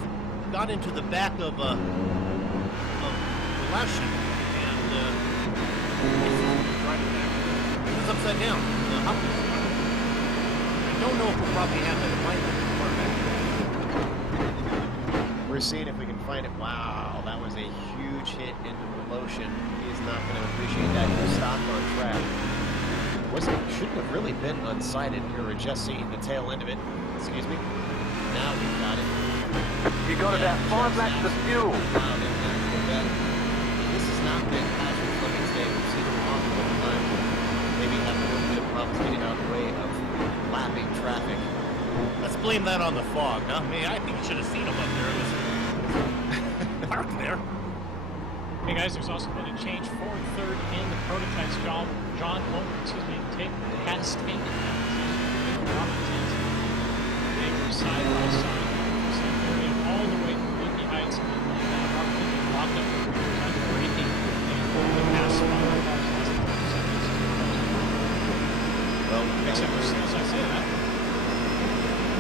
got into the back of the Laschen, and it was upside down. I don't know if we'll probably have that. It might have been far back. We're seeing if we can find it. Wow, that was a huge hit into the Lotion. He is not going to appreciate that. He stopped on track. Shouldn't have really been unsighted. We're just seeing the tail end of it. Excuse me. Now we've got it. You got about 5 laps of fuel. This has not been Patrick Fleming's day. We've seen him off a little time. Maybe have a little bit of problems getting out of the way of lapping traffic. Let's blame that on the fog, huh? Man, I think you should have seen him up there. It was parked there. Hey guys, there's also been a change forward third in the prototype's job. John Homer, has taken that position. Robert Tinsley. They were side by side. All the way through the heights. And Robert Tinsley locked up with kind of braking and the pass by the cars less than 2 seconds. Well, except for as I say that,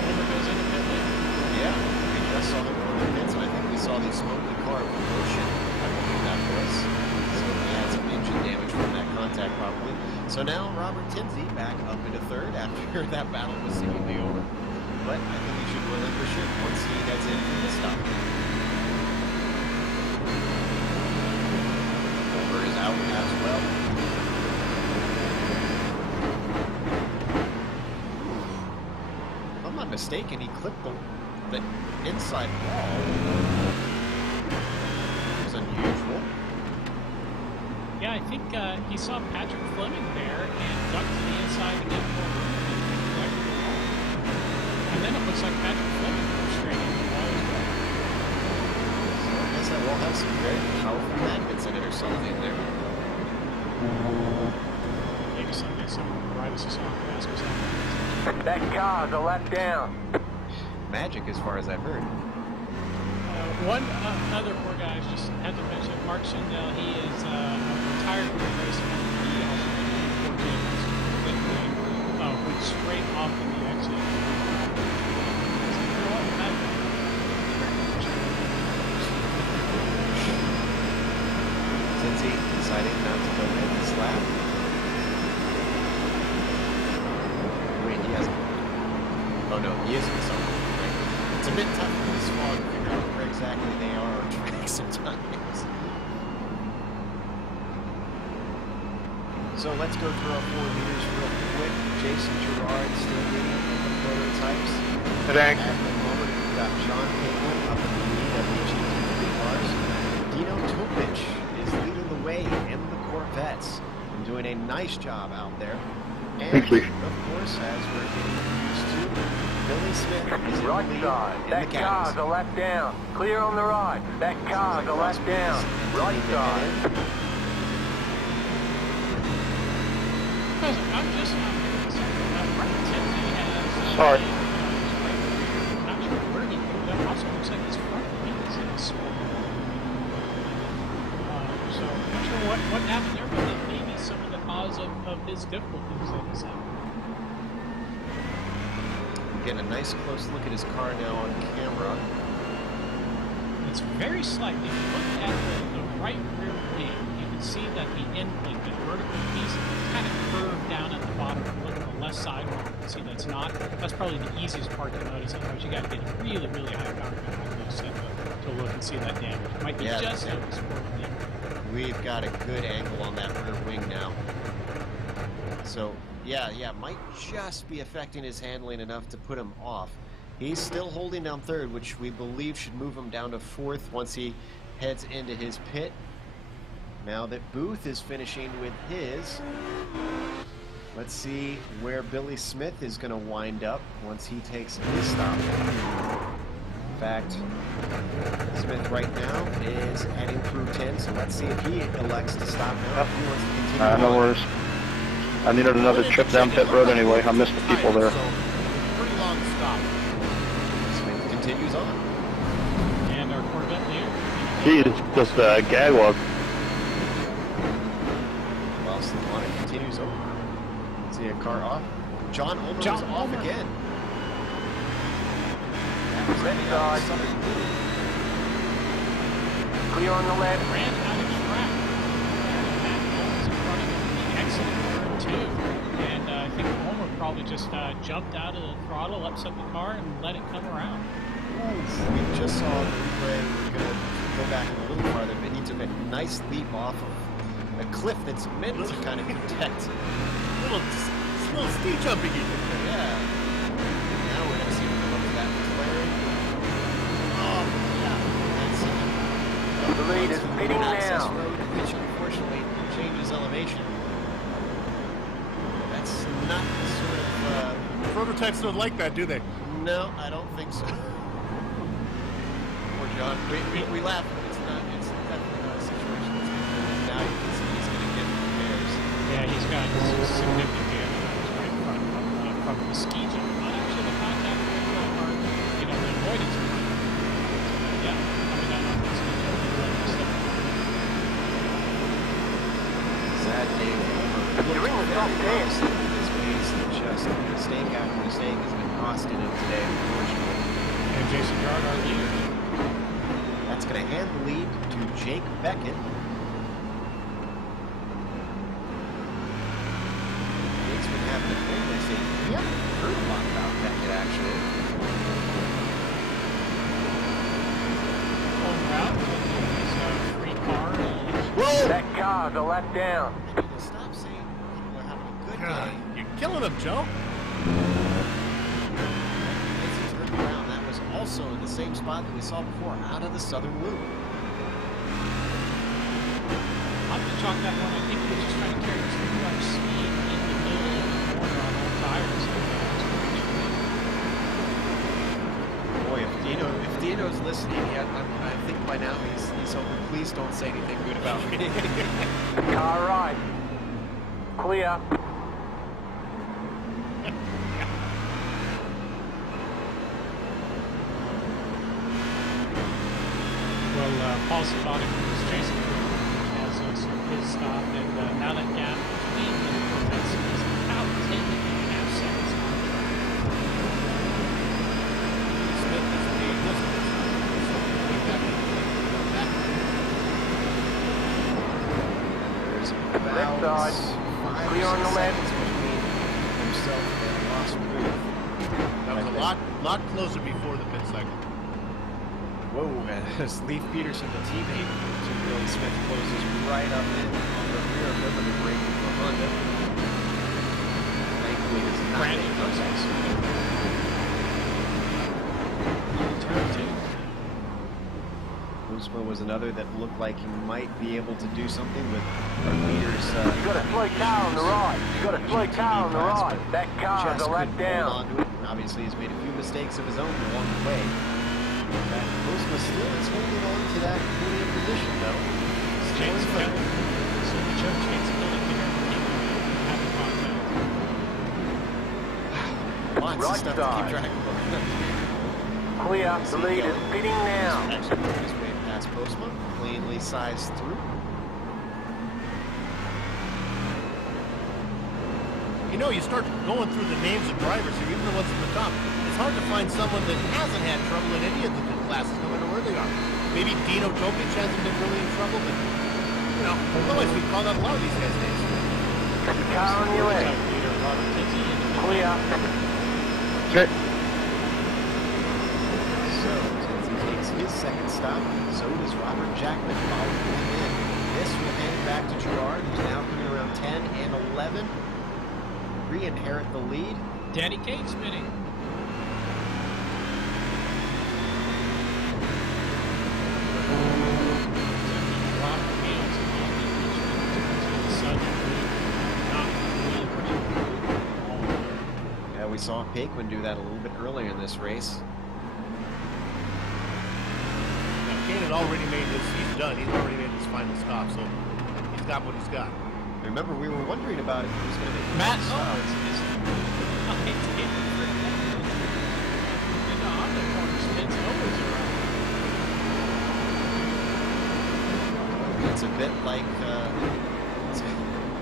Homer goes into pit lane. Yeah, we just saw him go into pits, and I think we saw the smoky car motion. I believe that was. So he had some engine damage from that contact, probably. So now Robert Tinsley back up into third after that battle was seemingly over. But I think he should relinquish it once he heads in for the stop. Over is out as well. If I'm not mistaken, he clipped the inside wall. It was unusual. Yeah, I think he saw Patrick Fleming there and ducked to the inside to get more room. And then it looks like Patrick Fleming goes straight into the wall as well. So I guess that wall has some very powerful magnets in it or something there. Maybe someday someone will ride us a song and ask us that. That car's a lap down. Magic, as far as I've heard. One other poor guy, just had to mention Mark Schindel. He is a retired racing. He also went straight off in the exit. Tinsley deciding not to go in this lap. Wait, he hasn't. Oh no, he isn't. So it's a bit tough for this fog to figure out where exactly they are on track sometimes. So let's go through our 4 leaders real quick. Jason Girard still leading in the prototypes. Thanks. At the moment, we've got John Pinklin up in the lead of the GT1 cars. Dino Topich is leading the way in the Corvettes and doing a nice job out there. And, of course, as we're getting used to, Billy Smith is in Right the lead side. in That the car's a lap down. Clear on the right. That car's a lap down. Right side. I'm just not Sorry. not sure where he moved up. Also looks like his front wing is in a sport. So I'm not sure what happened there, but it may be some of the cause of his difficulties that he's having. Getting a nice close look at his car now on camera. It's very slight. If you look at the right rear wing, you can see that the end plate, the vertical piece, kind of curved down at the bottom. If you look at the left sidewall, you can see that's not. That's probably the easiest part to notice. Otherwise, you got to get a really, really high power to look and see that damage. It might be just noticeable. We've got a good angle on that rear wing now. So, yeah, might just be affecting his handling enough to put him off. He's still holding down third, which we believe should move him down to fourth once he heads into his pit. Now that Booth is finishing with his, let's see where Billy Smith is going to wind up once he takes his stop. In fact, Smith right now is heading through 10, so let's see if he elects to stop now. If he wants to continue No worries. I needed another trip down pit road anyway. I missed the people there. Pretty long stop. Smith continues on. And our Corvette leader. He is just a gagwalk. While Slavonic continues over. See a car off. John Ulmer is off again. Left side. Clear on the left. Ran out of track. Matt Holmes in front of him. He exited turn 2. And I think Homer probably just jumped out of the throttle, upset the car, and let it come around. We just saw the replay. We're going to go back a little farther, but he took a nice leap off of a cliff that's meant to kind of protect. Little ski jumping in. Yeah. Now we're going to see him come up with that flare. Oh, yeah. That's The lead is pitting access now. road, which unfortunately changes elevation. That's not the sort of... Prototypes don't like that, do they? No, I don't think so. Poor John. We laugh, but it's definitely not a situation that's good. Now you can see he's going to get repairs. Yeah, he's got significant damage right in front from the ski jump. Not actually the contact with the car, you know, the avoidance. Yeah, coming down on the ski jump. Sad day. You're in the top 10. His ways just mistake after mistake has been costing him today, unfortunately. And Jason Yard, our leader. That's going to hand the lead to Jake Beckett. Jake's been having a thing. They say he hasn't heard a lot about Beckett, actually. Home route. His free car. Whoa! That car's a lap down. People stop saying people are having a good day. You're killing him, Joe. As he turned around, that was also in the same spot that we saw before, out of the southern loop. I'm going to chalk that one. I think he was just trying to carry too much speed in the middle of the corner on all tires. Boy, if Dino's listening, I think by now he's hoping, please don't say anything good about me. Car right. Clear. Well, Paul Sabatic was chasing also his stop, and now that gap between them is about 10.5 seconds. Smith is the There's Left about side. 5 Clear on the left. seconds between himself and Ross Booth. That was a lot closer before the pit cycle. Whoa, as Leif Peterson, the teammate to Billy Smith, closes right up in on the rear limiter brake for Honda. Thankfully, it's not Brandon a Moses. Uzma was another that looked like he might be able to do something with our leaders. You got a slow car on the right. You got a slow car on the class, right. but That car's just a lap couldn't hold down. on to it. Obviously, he's made a few mistakes of his own along the way. That Uzma still is holding on to that podium position, though. Chance Still in Phillip. So we show Chance Phillip here. Have a contact. lots of Right stuff to side. keep track of. Clear. The lead is pitting now. Actually worked his way past Postma, cleanly sized through. You know, you start going through the names of drivers here, even the ones at the top. It's hard to find someone that hasn't had trouble in any of the classes, no matter where they are. Maybe Dino Topic hasn't been really in trouble, but, you know, otherwise we call out a lot of these guys' names. Car on your left. Leader Robert Tinsey in the Clear. Sure. So, Tinsey takes his second stop. So does Robert Jackman following him in. This will hand back to Gerard, who's now coming around 10 and 11. Re-inherit the lead. Danny Cage spinning. Yeah, we saw Paquin do that a little bit earlier in this race. Now, Kane had already made his, he's done, he's already made his final stop, so he's got what he's got. Remember, we were wondering about if he was going to make Matt stop. Owens is in the Honda corner spins Owens around. It's a bit like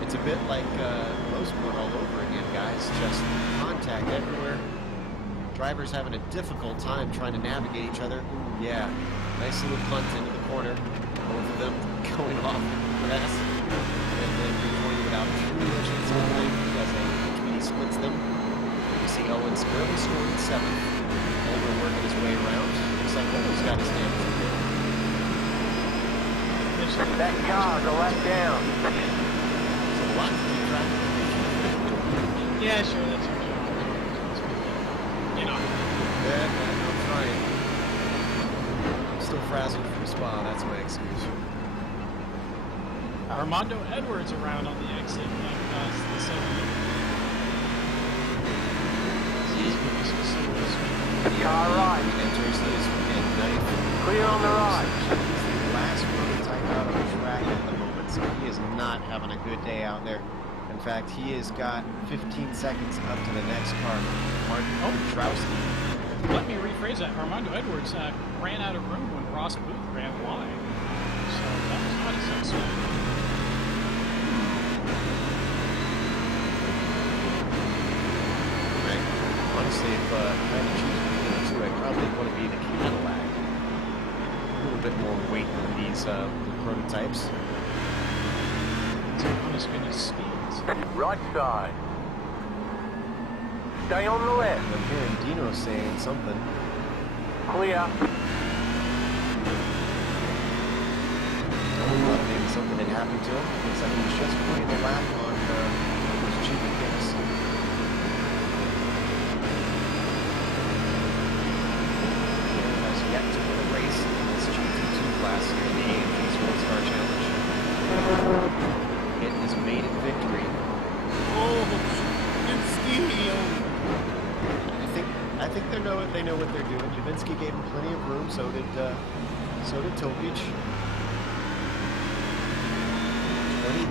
it's a bit like Rosewood all over again, guys. Just contact everywhere. drivers having a difficult time trying to navigate each other. Ooh, yeah, nice little punt into the corner. Both of them going off in the grass. And then rejoining without too much incident as a HPD splits them. You see Owens squarely scoring 7th. Over working his way around. Looks like Owens got his damage repaired. That car's a lap down. There's a lot to keep track of. Yeah, sure, that's your job. You know. Yeah, I'm trying. I'm still frazzled from Spa, that's my excuse. Armando Edwards around on the exit because the 7. Car right. Enters this in 9th. Clear on the right. He's the last prototype out on the track at the moment, so he is not having a good day out there. In fact, he has got 15 seconds up to the next car, Martin Petrowski. Let me rephrase that. Armando Edwards ran out of room when Ross Booth ran wide. So that was not a success. Honestly, if I had to choose between the two, I'd probably want to be the Cadillac. A little bit more weight than these prototypes. I'm just going to speeds. Right side. Stay on the left. I'm hearing Dino saying something. Clear. Maybe something had happened to him. Looks like he was just putting the lap on his Jimmy Hicks. Has yet to win a race in this GT2 class here in the AMG Sports Car Challenge. Getting his maiden victory. Oh, Javinsky! I think they know what they're doing. Javinsky gave him plenty of room. So did Topic. 20.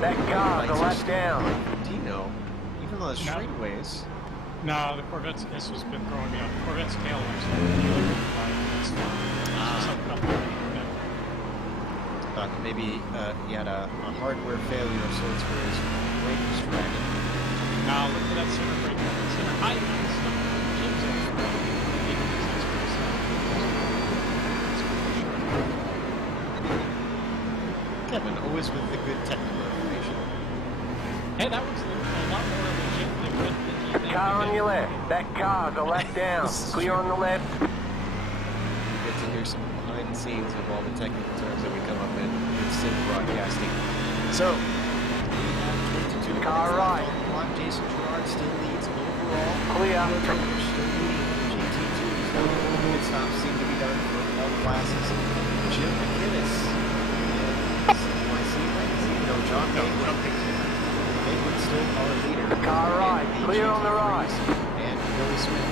That car's a lap down. Dino, even on the straightaways. No, the Corvette's, this has been throwing me off. The Corvette's tail lights. Thought that maybe he had a hardware failure of sorts where his brake was dragging. Now look at that center brake. Center high stuff. Kevin, always with the good technical information. Hey, that was a lot more legit than good. Car on your left. That car's a lap down. Clear on the left. You get to hear some behind the scenes of all the technical terms that we come up in sim broadcasting. So, 22 car right. on Jason Girard still leads overall. Clear. Still leading GT2s. No good stops seem to be done for all the classes. Jim McGinnis. No, John Haywood still our leader. Car right. Clear on the right. And Billy Smith.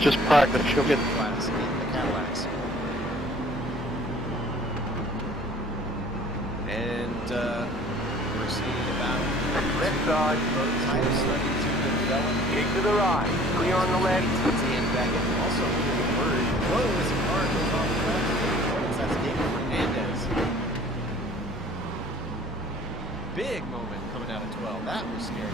Just practice. She'll get Class in the Cadillacs. And we're seeing about Left side. prototypes starting to develop. Keep to the right. Clear on the left. And Beckett also hearing word. Whoa, there's a car goes off the track. That's David Fernandez. Big moment coming out of 12. That was scary.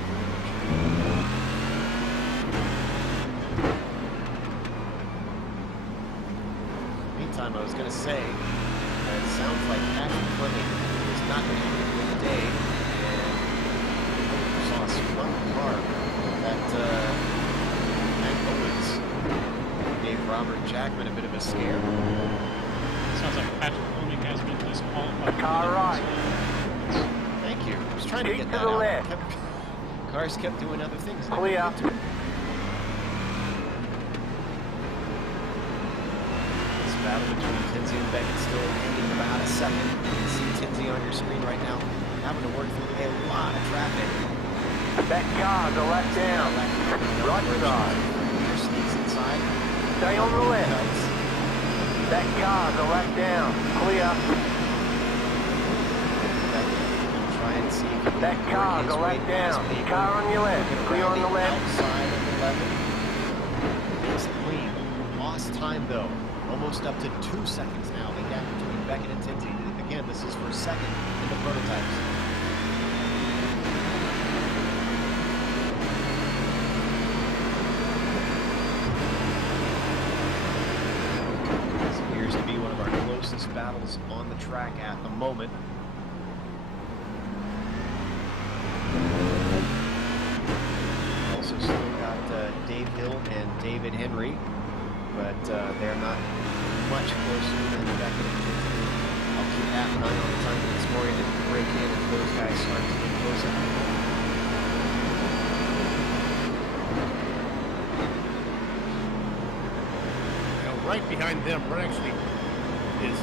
Meantime, I was going to say, it sounds like Patrick Fleming is not going to have a good day. And we saw a sprung car that Matt Owens gave Robert Jackman a bit of a scare. Sounds like Patrick Fleming has been disqualified. Car right. Thank you. I was trying to Keep get to that the out. left. Cars kept doing other things. and I Clear. couldn't get to it. This battle between Tinsey and Beckett still ending about a second. You can see Tinsey on your screen right now, having to work through a lot of traffic. That car's a lap down. Right side. Leader sneaks inside. Stay on the left. That car's a lap down. Clear. Try and see. That car's a lap down. Car on your left. Clear on the left. Outside of 11. It's clean. Lost time though. Almost up to 2 seconds now. The gap between Beckett and Tinsey. again, this is for second in the prototypes. This appears to be one of our closest battles on the track at the moment. Also still got Dave Hill and David Henry, but they're not much closer than Beckett and Tinsley. I'll keep half an eye on the time this morning to break in if those guys start to get closer. Right behind them, right actually, is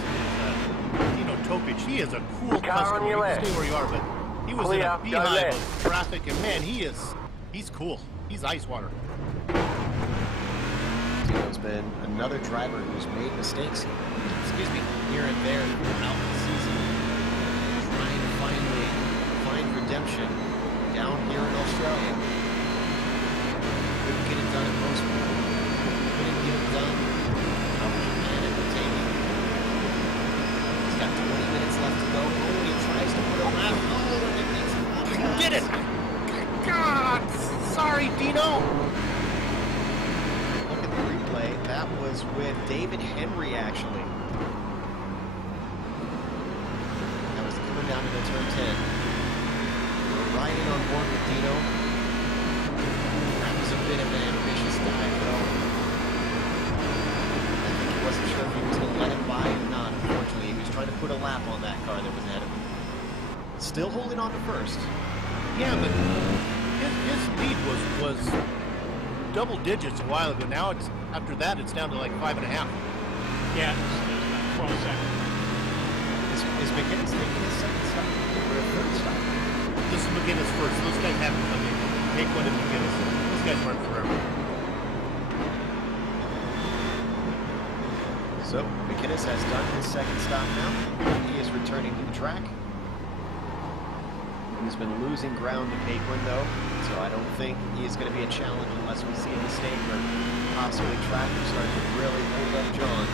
Topic. He is a cool customer. You can stay where you are, but he was in a beehive of traffic, and man, he's cool. He's ice water. There's been another driver who's made mistakes, here and there throughout the season, trying to finally find redemption down here in Australia. Couldn't get it done at most. Couldn't get it done out in Japan at Batavia. He's got 20 minutes left to go. Oh, he tries to put a lap. Oh, and it makes him Get it! God, sorry, Dino. Look at the replay. That was with David Henry, actually. That was coming down to the turn 10. We're riding on board with Dino. That was a bit of an ambitious dive, though. I think he wasn't sure if he was going to let him by or not, unfortunately. He was trying to put a lap on that car that was ahead of him. Still holding on to first. Yeah, but his lead was double digits a while ago. Now it's after that it's down to like 5.5. Yeah, it's about 12 seconds. Is McGinnis taking his second stop or a third stop? This is McGinnis first. Those guys have to come in. Take one to McGinnis. Those guys run forever. So McGinnis has done his second stop now. He is returning to the track. He's been losing ground to Paquin, though, so I don't think he is going to be a challenge unless we see a mistake or possibly traffic starts to really hold up John.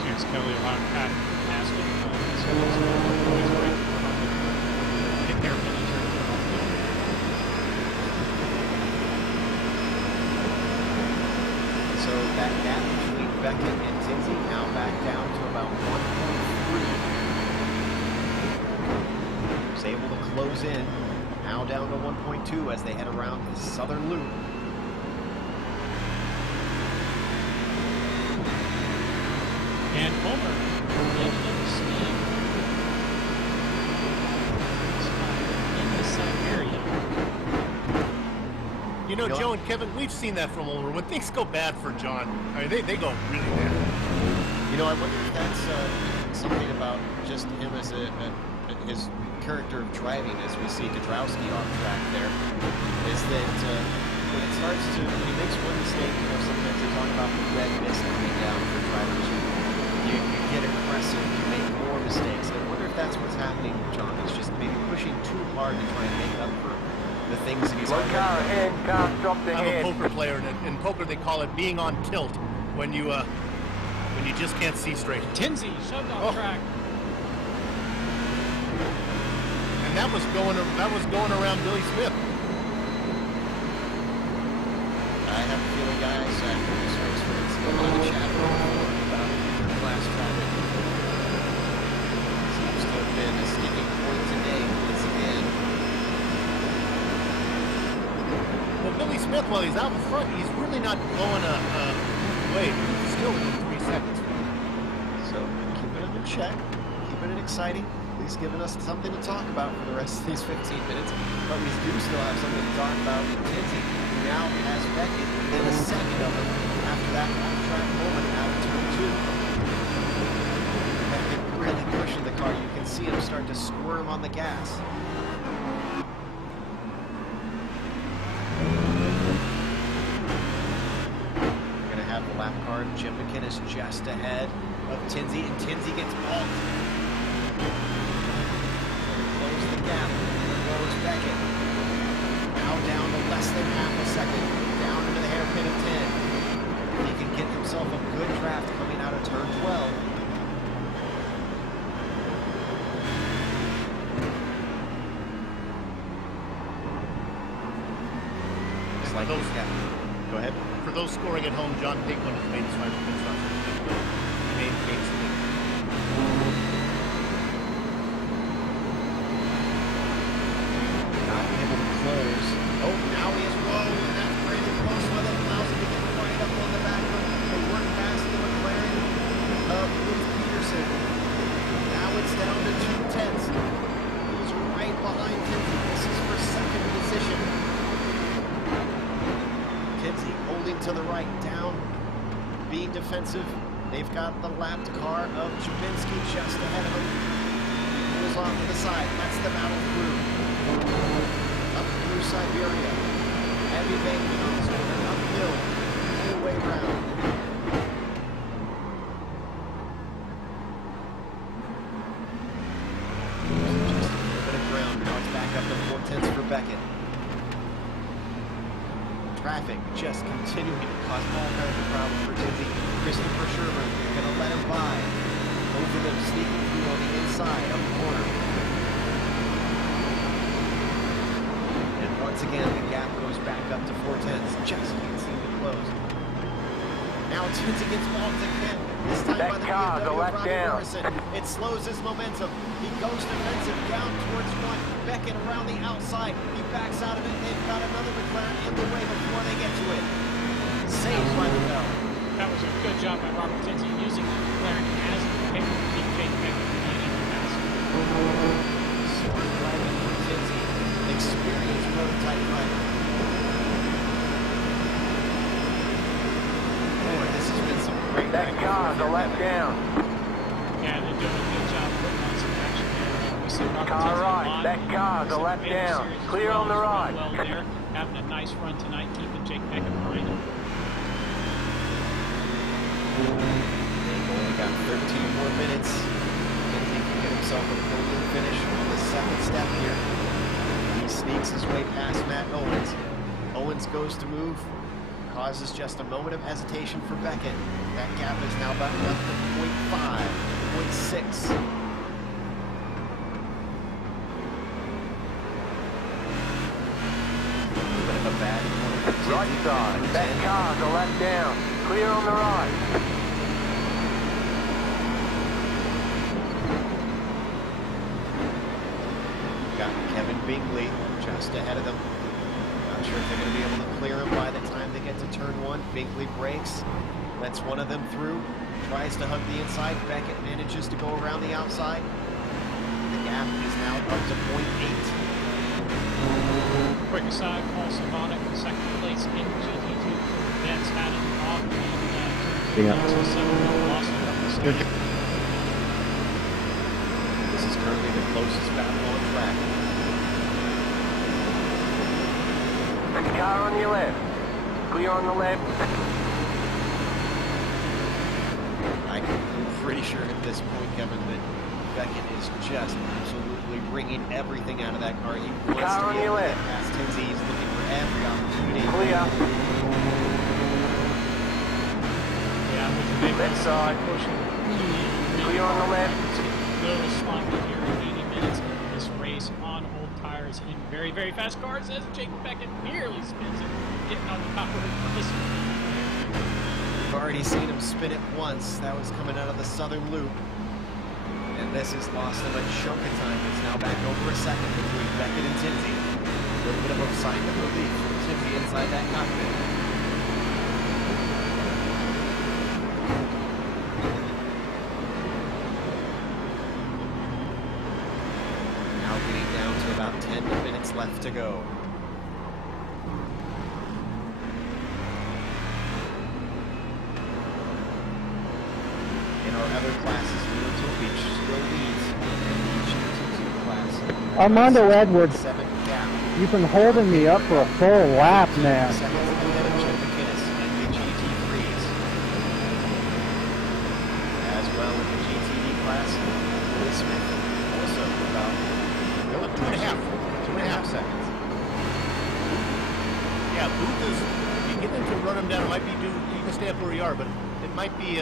Chance Kelly allowed Pat past him. So that gap between Beckett and Tinsley now back down to about 1.3. Was able to close in, now down to 1.2 as they head around the southern loop. And Homer ended up staying in this area. You know, Joe and Kevin, we've seen that from Homer. When things go bad for John, I mean, they go really bad. You know, I wonder if that's something about just him as his character of driving, as we see Gadrowski off track there, is that when it starts to, when he makes one mistake, you know, sometimes they talk about the red mist coming down for drivers. You get aggressive, you make more mistakes. I wonder if that's what's happening with John. He's just maybe pushing too hard to try and make up for the things that he's already done. I'm a poker player, and in poker they call it being on tilt when you just can't see straight. Tinsley shoved off track. And that was going around Billy Smith. I have a feeling, guys, after this race, we're still a lot of chatter about class traffic. Seems to have been a sticking point today once again. Well, Billy Smith, while he's out in front, he's really not blowing away. He's still within 3 seconds. So, keeping it in check, keeping it exciting. At least giving us something to talk about for the rest of these 15 minutes. But we do still have something to talk about in Tinsley, who now has Beckett within a second of him after that off-track moment out of turn 2. Beckett really pushing the car. You can see him start to squirm on the gas. We're going to have the lap card. Jim McInnes just ahead of Tinsley, and Tinsley gets balked. Close the gap. There goes Beckett. Now down to less than half a second. Down into the hairpin of 10. He can get himself a good draft coming out of turn 12. It's like those. Yeah. Go ahead. For those scoring at home, John Pinkman has made his final pit stop. Maintains the lead. Not able to close. Oh, now he is low, and that's Brandon Postma that allows him to get right up on the back of the work past the McLaren of Bruce Peterson. Now it's down to 2/10. He's right behind Kinsey. This is for second position. Kinsey holding to the right, down, being defensive. They've got the lapped car of Chubinski just ahead of him. He pulls off to the side. That's the battle through. Up through Siberia. Heavy banking on this one, uphill, the whole way round. Just a little bit of ground. Now it's back up to 4/10 for Beckett. Traffic just continuing to cause all kinds of problems for Tinsey. Christopher Sherman going to let him by. Over them, sneaking through on the inside of the corner. And once again, the gap goes back up to 4/10. Just can't seem to close. Now Tinsey gets balls again. This time by the BMW of Robbie Morrison. It slows his momentum. He goes defensive down towards one. Beckett around the outside. He backs out of it. They've got another McLaren in the way before they get to it. Saved by the bell. That was a good job by Robert Tinsey using the McLaren as a paper to keep Jake Beckett from getting even faster. Smart driving from Tinsey. Experienced prototype driver. Boy, this has been some great. That car's a lap down. Yeah, they're doing a good job putting on some action there. We see Robert Car Tinsey right, that car's a lap down. Clear on the right. Well there, having a nice run tonight, keeping Jake Beckett behind him. They've only got 13 more minutes. Tinsey can get himself a podium finish on the second step here. He sneaks his way past Matt Owens. Owens goes to move. Causes just a moment of hesitation for Beckett. That gap is now back up to 0.5, 0.6. Bit of a bad corner. Right side, that car's a lap down. Clear on the right. Got Kevin Bingley just ahead of them. Not sure if they're going to be able to clear him by the time they get to turn one. Bingley brakes, lets one of them through, tries to hug the inside. Beckett manages to go around the outside. The gap is now up to 0.8. Quick aside, Paul Savonic, second place in GT2. That's had it off the This is currently the closest battle on track. Car on your left. Clear on the left. I'm pretty sure at this point, Kevin, that Beckett is just absolutely wringing everything out of that car. He wants Car to on be your able to get left. past Tinsey. He's looking for every opportunity. Clear. Yeah, with the big Left side. pushing. Clear on the left. Little sloppy here in 80 minutes of this race on old tires in very, very fast cars as Jake Beckett nearly spins it, getting on the power of this one. We've already seen him spin it once. That was coming out of the southern loop. And this has lost him a chunk of time. It's now back over a second between Beckett and Tinsey. A little bit of a sign of relief from Tinsey inside that cockpit. Now getting down to about 10 minutes left to go. In our other classes, Myrtle Beach still leads in the GT2 class. Armando Edwards, 7 gap. you've been holding me up for a full lap now. Seconds ahead of Jim McInnes in the GT3s. As well in the GTD class, Will Smith also about 2.5 seconds. Yeah, Booth is beginning to run him down. It might be due, you can stay up where you are, but it might be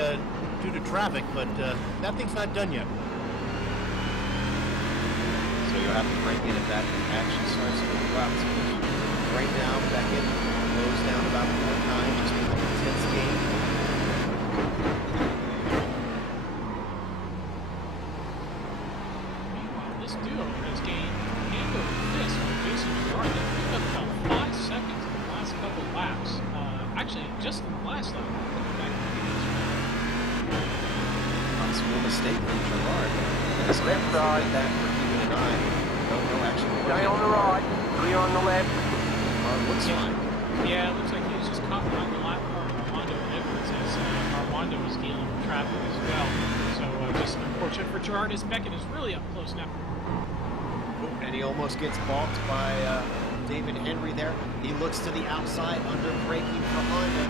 due to traffic, but that thing's not done yet. So you'll have to break in if that actually starts to go out. Right now, Beckett goes down about 4 times, just a tense game. Meanwhile, this duo has gained hand over fist with Jason Gerard. They picked up about 5 seconds in the last couple laps. Actually, just in the last lap. Possible mistake from Gerard. Left side. That for keeping an eye. No, actually. Stay on the right, clear on the left. Looks fine. Yeah, it looks like he was just caught behind the lap car of Armando Edwards as Armando was dealing with traffic as well. So just unfortunate for Gerard as Beckett is really up close now. And he almost gets balked by David Henry there. He looks to the outside, under braking for Honda.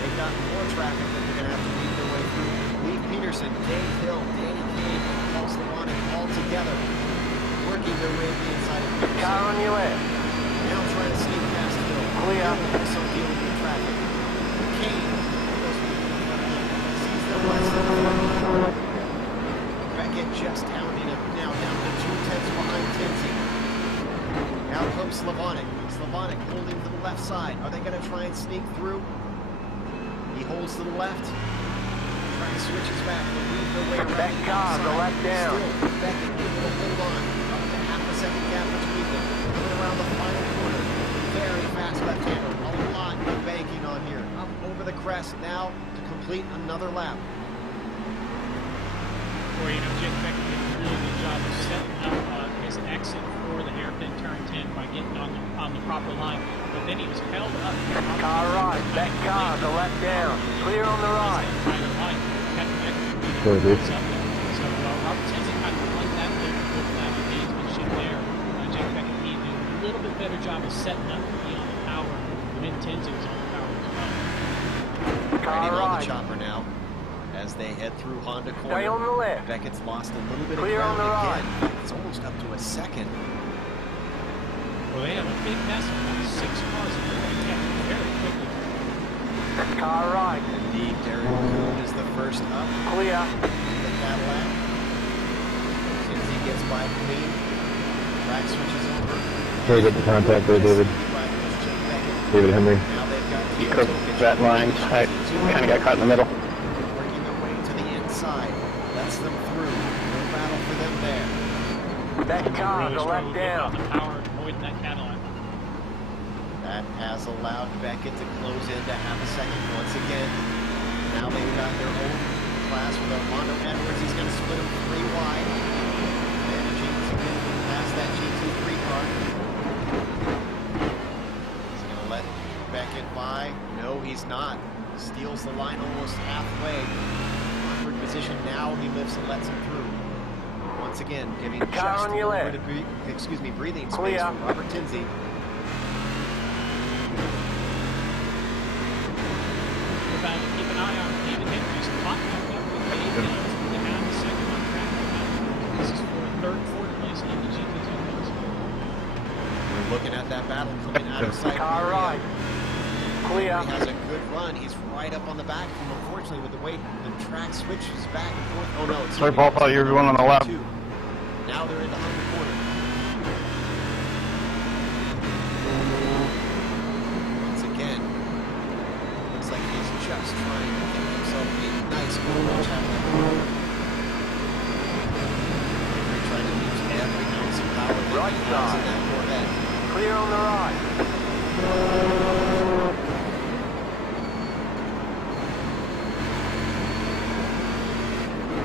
They've got more traffic that they're going to have to beat their way through. Lee Peterson, Dave Hill, Danny Kane, Paul Slavonic all together, working their way to the inside of Peterson. Car on your left. Now trying to sneak past Hill. Clear. Also dealing with traffic. Kane sees them less than 40. Beckett just hounding him now down to 2/10 behind Tinsey. Now comes Slavonic. Slavonic holding to the left side. Are they going to try and sneak through? He holds to the left. Trying to switches back. They lead their way around Back the car, outside. go left down. Still, Beckett able to hold on. Up to half a second gap between them. Coming around the final corner. Very fast left-hander. A lot of banking on here. Up over the crest now to complete another lap. Or, you know, Jake Beckett did a really good job of setting up his exit for the hairpin turn 10 by getting on the proper line. But then he was held up. Car right, back car, go left down. Clear on the right. Sure, dude. So Robert Tinsey kind of like that little gamesmanship there. Jake Beckett needed to do a little bit better job of setting up to be on the power when Tinsey was on the power as well. Car On right. the chopper now as they head through Honda corner. Stay on the left. Beckett's lost a little bit Clear of on ground the again. It's almost up to a second. Well, they have a big mess of about 6 cars and they're going to catch it very quickly. Car right. Indeed, Derek Kuhn is the first up. Clear. The Cadillac. Tinsey gets by clean. Track switches over. Very good contact there, David. David Henry. Now they've got He cooked that line. I kind of got caught in the middle. working their way to the inside. Lets them through. No battle for them there. Back car, Really go struggled left getting down. on the power and avoiding that Cadillac. That has allowed Beckett to close into half a second once again. Now they've got their own class with Armando Edwards. He's going to split them 3 wide. Managing to get past that GT3 car. He's going to let Beckett by. No, he's not. Steals the line almost halfway. Awkward position now. He lifts and lets him through. Once again, giving Car just on a your little left. bit of breathing space Clear. for Robert Tinsey. Keep an eye on David Henry's clock back up with Dave Hill to have a second on track. This is for a third, fourth place in the GT2 race. We're looking at that battle coming out of sight. Car right. Clear. He has a good run. He's right up on the back. And unfortunately, with the way the track switches back and forth. Oh no, it's Sorry, Paul, thought you were going on the lap. Now they're in the 100 corner. Once again, looks like he's just trying to get himself a nice goal chapter. Henry trying to use every ounce of power that Right he has in side. that Corvette. Clear on the right.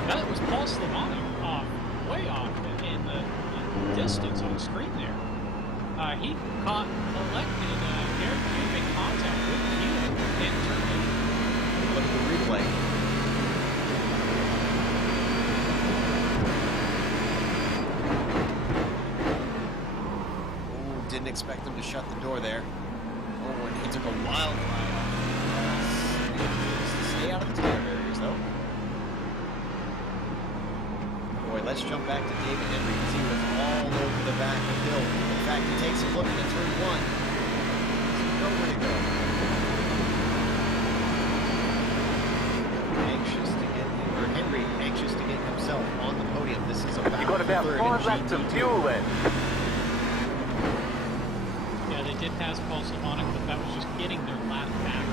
That was Paul Slavonic way off in the distance on screen there. He caught, collected, Derek made contact with Phillip and turned in. Look at the replay. Oh, didn't expect him to shut the door there. Oh, and he took a wild ride off the grass. Stay out of the tire barriers, though. Boy, let's jump back to David Henry because he was all over the back of Hill. In fact, he takes a look into turn 1. There's nowhere to go. Anxious to get about third 5 in laps of GT2. fuel left. Yeah, they did pass Paul Slavonic, but that was just getting their lap back.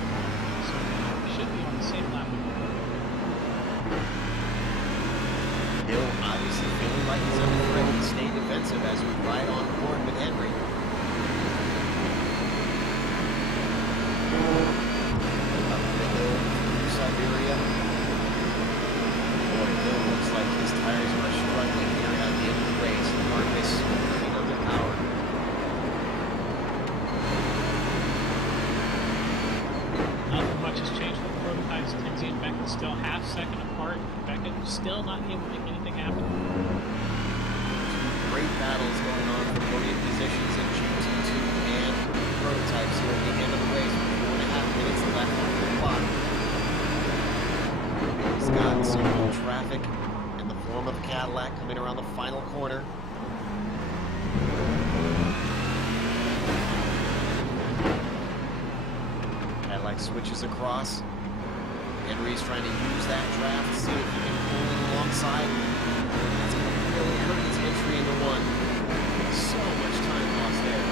So they should be on the same lap with them. Hill obviously feeling like he's under threat. He stayed defensive as we ride on board with Henry. Up the hill through Siberia. Boy, Hill looks like his tires are struggling here at the end of the race. The Marcus running under power. Nothing much has changed with the prototypes. Tinsey and Beckett still half second apart. Beckett still not able to make anything happen. Great battles going on for podium positions in GT2 and prototypes here at the end of the race. 4.5 minutes left on the clock. He's got some traffic in the form of a Cadillac coming around the final corner. Cadillac switches across. Henry's trying to use that draft to see if he can pull it alongside. That's going to really hurt his entry into one. So much time lost there.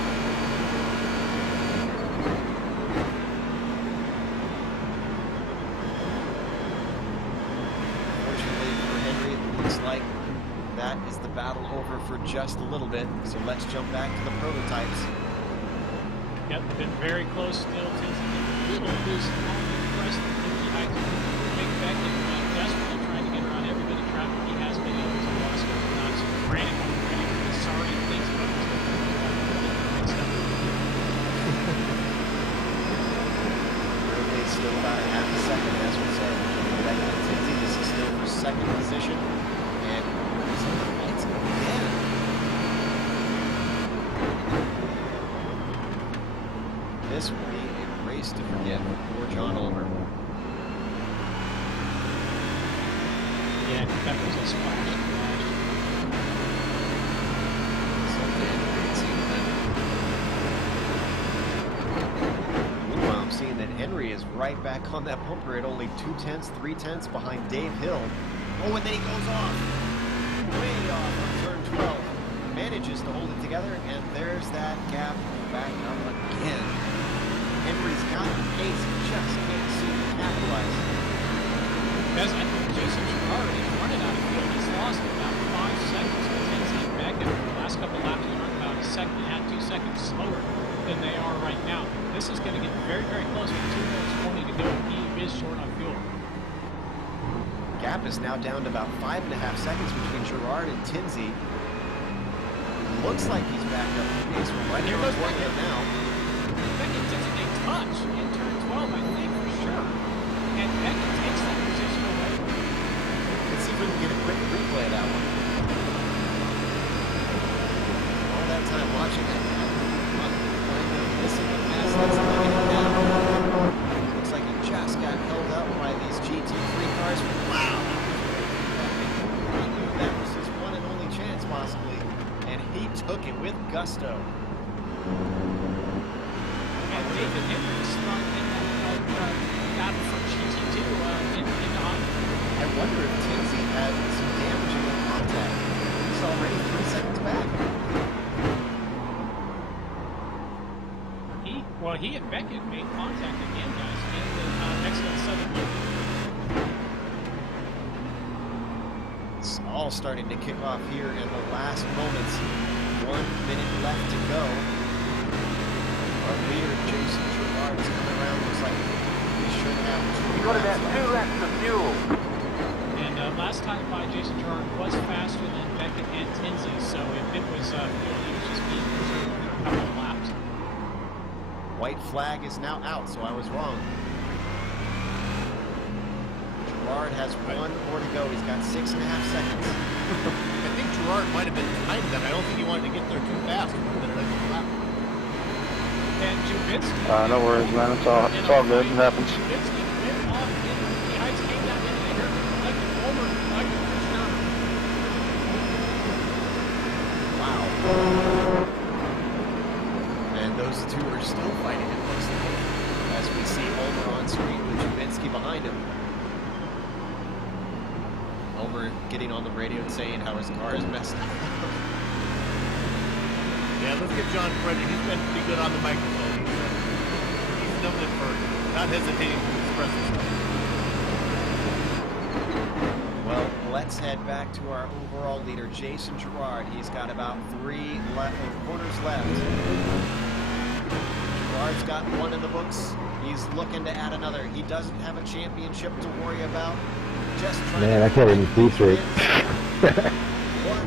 Fortunately for Henry, it looks like that is the battle over for just a little bit. So let's jump back to the prototypes. Yep, been very close still. Tinsey a little loose on the rest of the height. Big Beckett desperately trying to get around every bit of traffic he has been able to lost it. Not so frantic, sorry things about this. Really still about a half a second, as we said. Beckett and Tinsey, this is still for second position. And he's on the lights again. This will be a race to forget for John Ulmer. Yeah, that was a splash. Meanwhile, I'm seeing that Henry is right back on that bumper at only 3/10 behind Dave Hill. Oh, and then he goes off. Way off on turn 12. Manages to hold it together, and there's that gap back up again. Henry's got the pace, he just can't seem to capitalize. Because I think Jason Girard is running out of field. He's lost about 5 seconds to Tinsey and Beckett. The last couple laps he run about a second and a half, 2 seconds slower than they are right now. This is going to get very, very close with 2 minutes 20 to go. He is short on fuel. Gap is now down to about 5.5 seconds between Girard and Tinsey. Looks like he's back up the pace. We're right here on Beckett now. Beckett Tinsey, they touch in turn 12, I think, for sure. And Beckett takes that position away. Let's see if we can get a quick replay of that one. All that time watching that guy. Missing the pass that's letting him down. Looks like he just got held up by these GT3 cars. Wow! He knew that was his one and only chance, possibly. And he took it with gusto. And David Henry sprung in that battle from GT2 into Honda. I wonder if Tinsey had some damage in the contact. He's already 3 seconds back. He and Beckett made contact again, guys, in the next to the southern loop. It's all starting to kick off here in the last moments. 1 minute left to go. Our leader, Jason Girard, is coming around. Looks like he should have 2 You got about laps 2 laps of fuel. And last time by, Jason Girard was faster than Beckett and Tinsey, so if it was fuel, he was just being preserved for a couple of laps. White flag is now out, so I was wrong. Girard has 1 more to go. He's got 6.5 seconds. I think Girard might have been timed that. I don't think he wanted to get there too fast. And Jubinsky... no worries, man. It's all good. It happens. Jubinsky went off in the heights, came down into the air, like an over, like a touchdown. Wow. And those two are still fighting it, looks like, as we see Ulmer on screen with Jubinsky behind him. Ulmer getting on the radio and saying how his car is messed up. Yeah, let's give John credit. He's been pretty good on the microphone. He's known it for not hesitating to express himself. Well, let's head back to our overall leader, Jason Girard. He's got about 3 corners left. Girard's got 1 in the books. He's looking to add another. He doesn't have a championship to worry about. Just trying Man, I can't even see straight. 1 more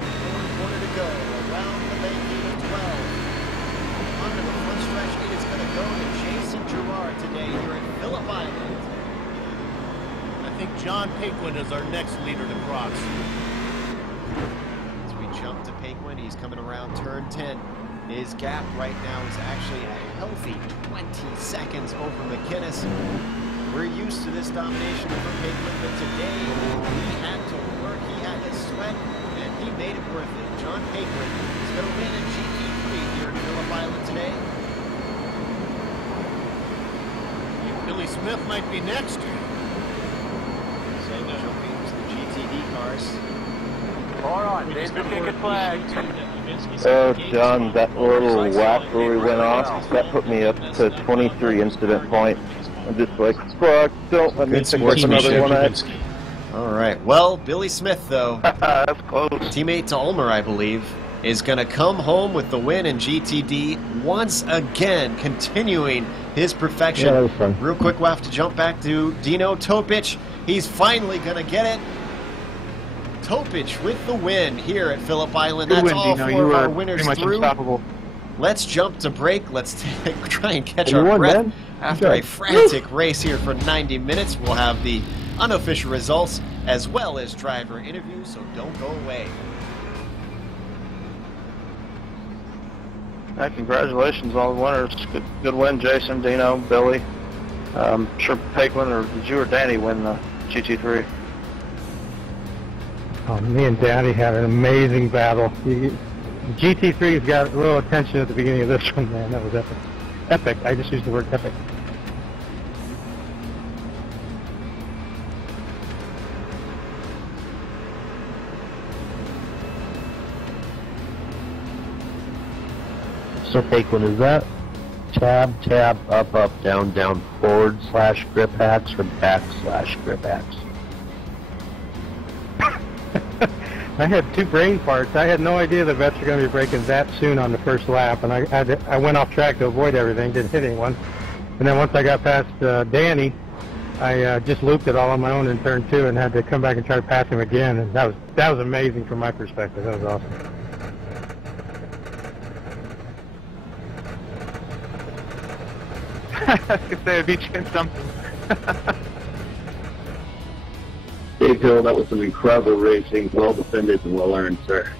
corner to go. Around the banking of 12. Under the front stretch, it is going to go to Jason Girard today here at Phillip Island. I think John Paquin is our next leader to cross. As we jump to Paquin, he's coming around turn 10. His gap right now is actually a healthy 20 seconds over McInnes. We're used to this domination from Paquin, but today he had to work, he had to sweat, and he made it worth it. John Paquin is going to win in GT3 here at Phillip Island today. Billy Smith might be next. So jumping to the GTD cars. All right, there's the ticket flag. Oh, John, that little whack where we went off, that put me up to 23 incident points. I'm just like, fuck, don't let me pick up another one. All right, well, Billy Smith, though, That's close. teammate to Ulmer, I believe, is going to come home with the win in GTD once again, continuing his perfection. Yeah, that was fun. Real quick, we'll have to jump back to Dino Topic. He's finally going to get it. Topic with the win here at Phillip Island. Good That's win, all Dino. 4 You of were our winners pretty much through. unstoppable. Let's jump to break. Let's try and catch You our won, breath man. after Good a frantic race here for 90 minutes. We'll have the unofficial results as well as driver interviews, so don't go away. Hey, congratulations on the winners. Good win, Jason, Dino, Billy. Sure Paquin, or did you or Danny win the GT3? Oh, me and Daddy had an amazing battle. GT3's got a little attention at the beginning of this one, man. That was epic. Epic. I just used the word epic. So, Paquin, is that tab, up, down, forward / grip hacks or back / grip hacks? I had 2 brain farts. I had no idea the vets were going to be breaking that soon on the first lap, and I went off track to avoid everything, didn't hit anyone. And then once I got past Danny, I just looped it all on my own in turn 2 and had to come back and try to pass him again. And that was amazing from my perspective. That was awesome. I was going to say, I beat you in something. Dave Hill, that was some incredible racing, well defended and well earned, sir.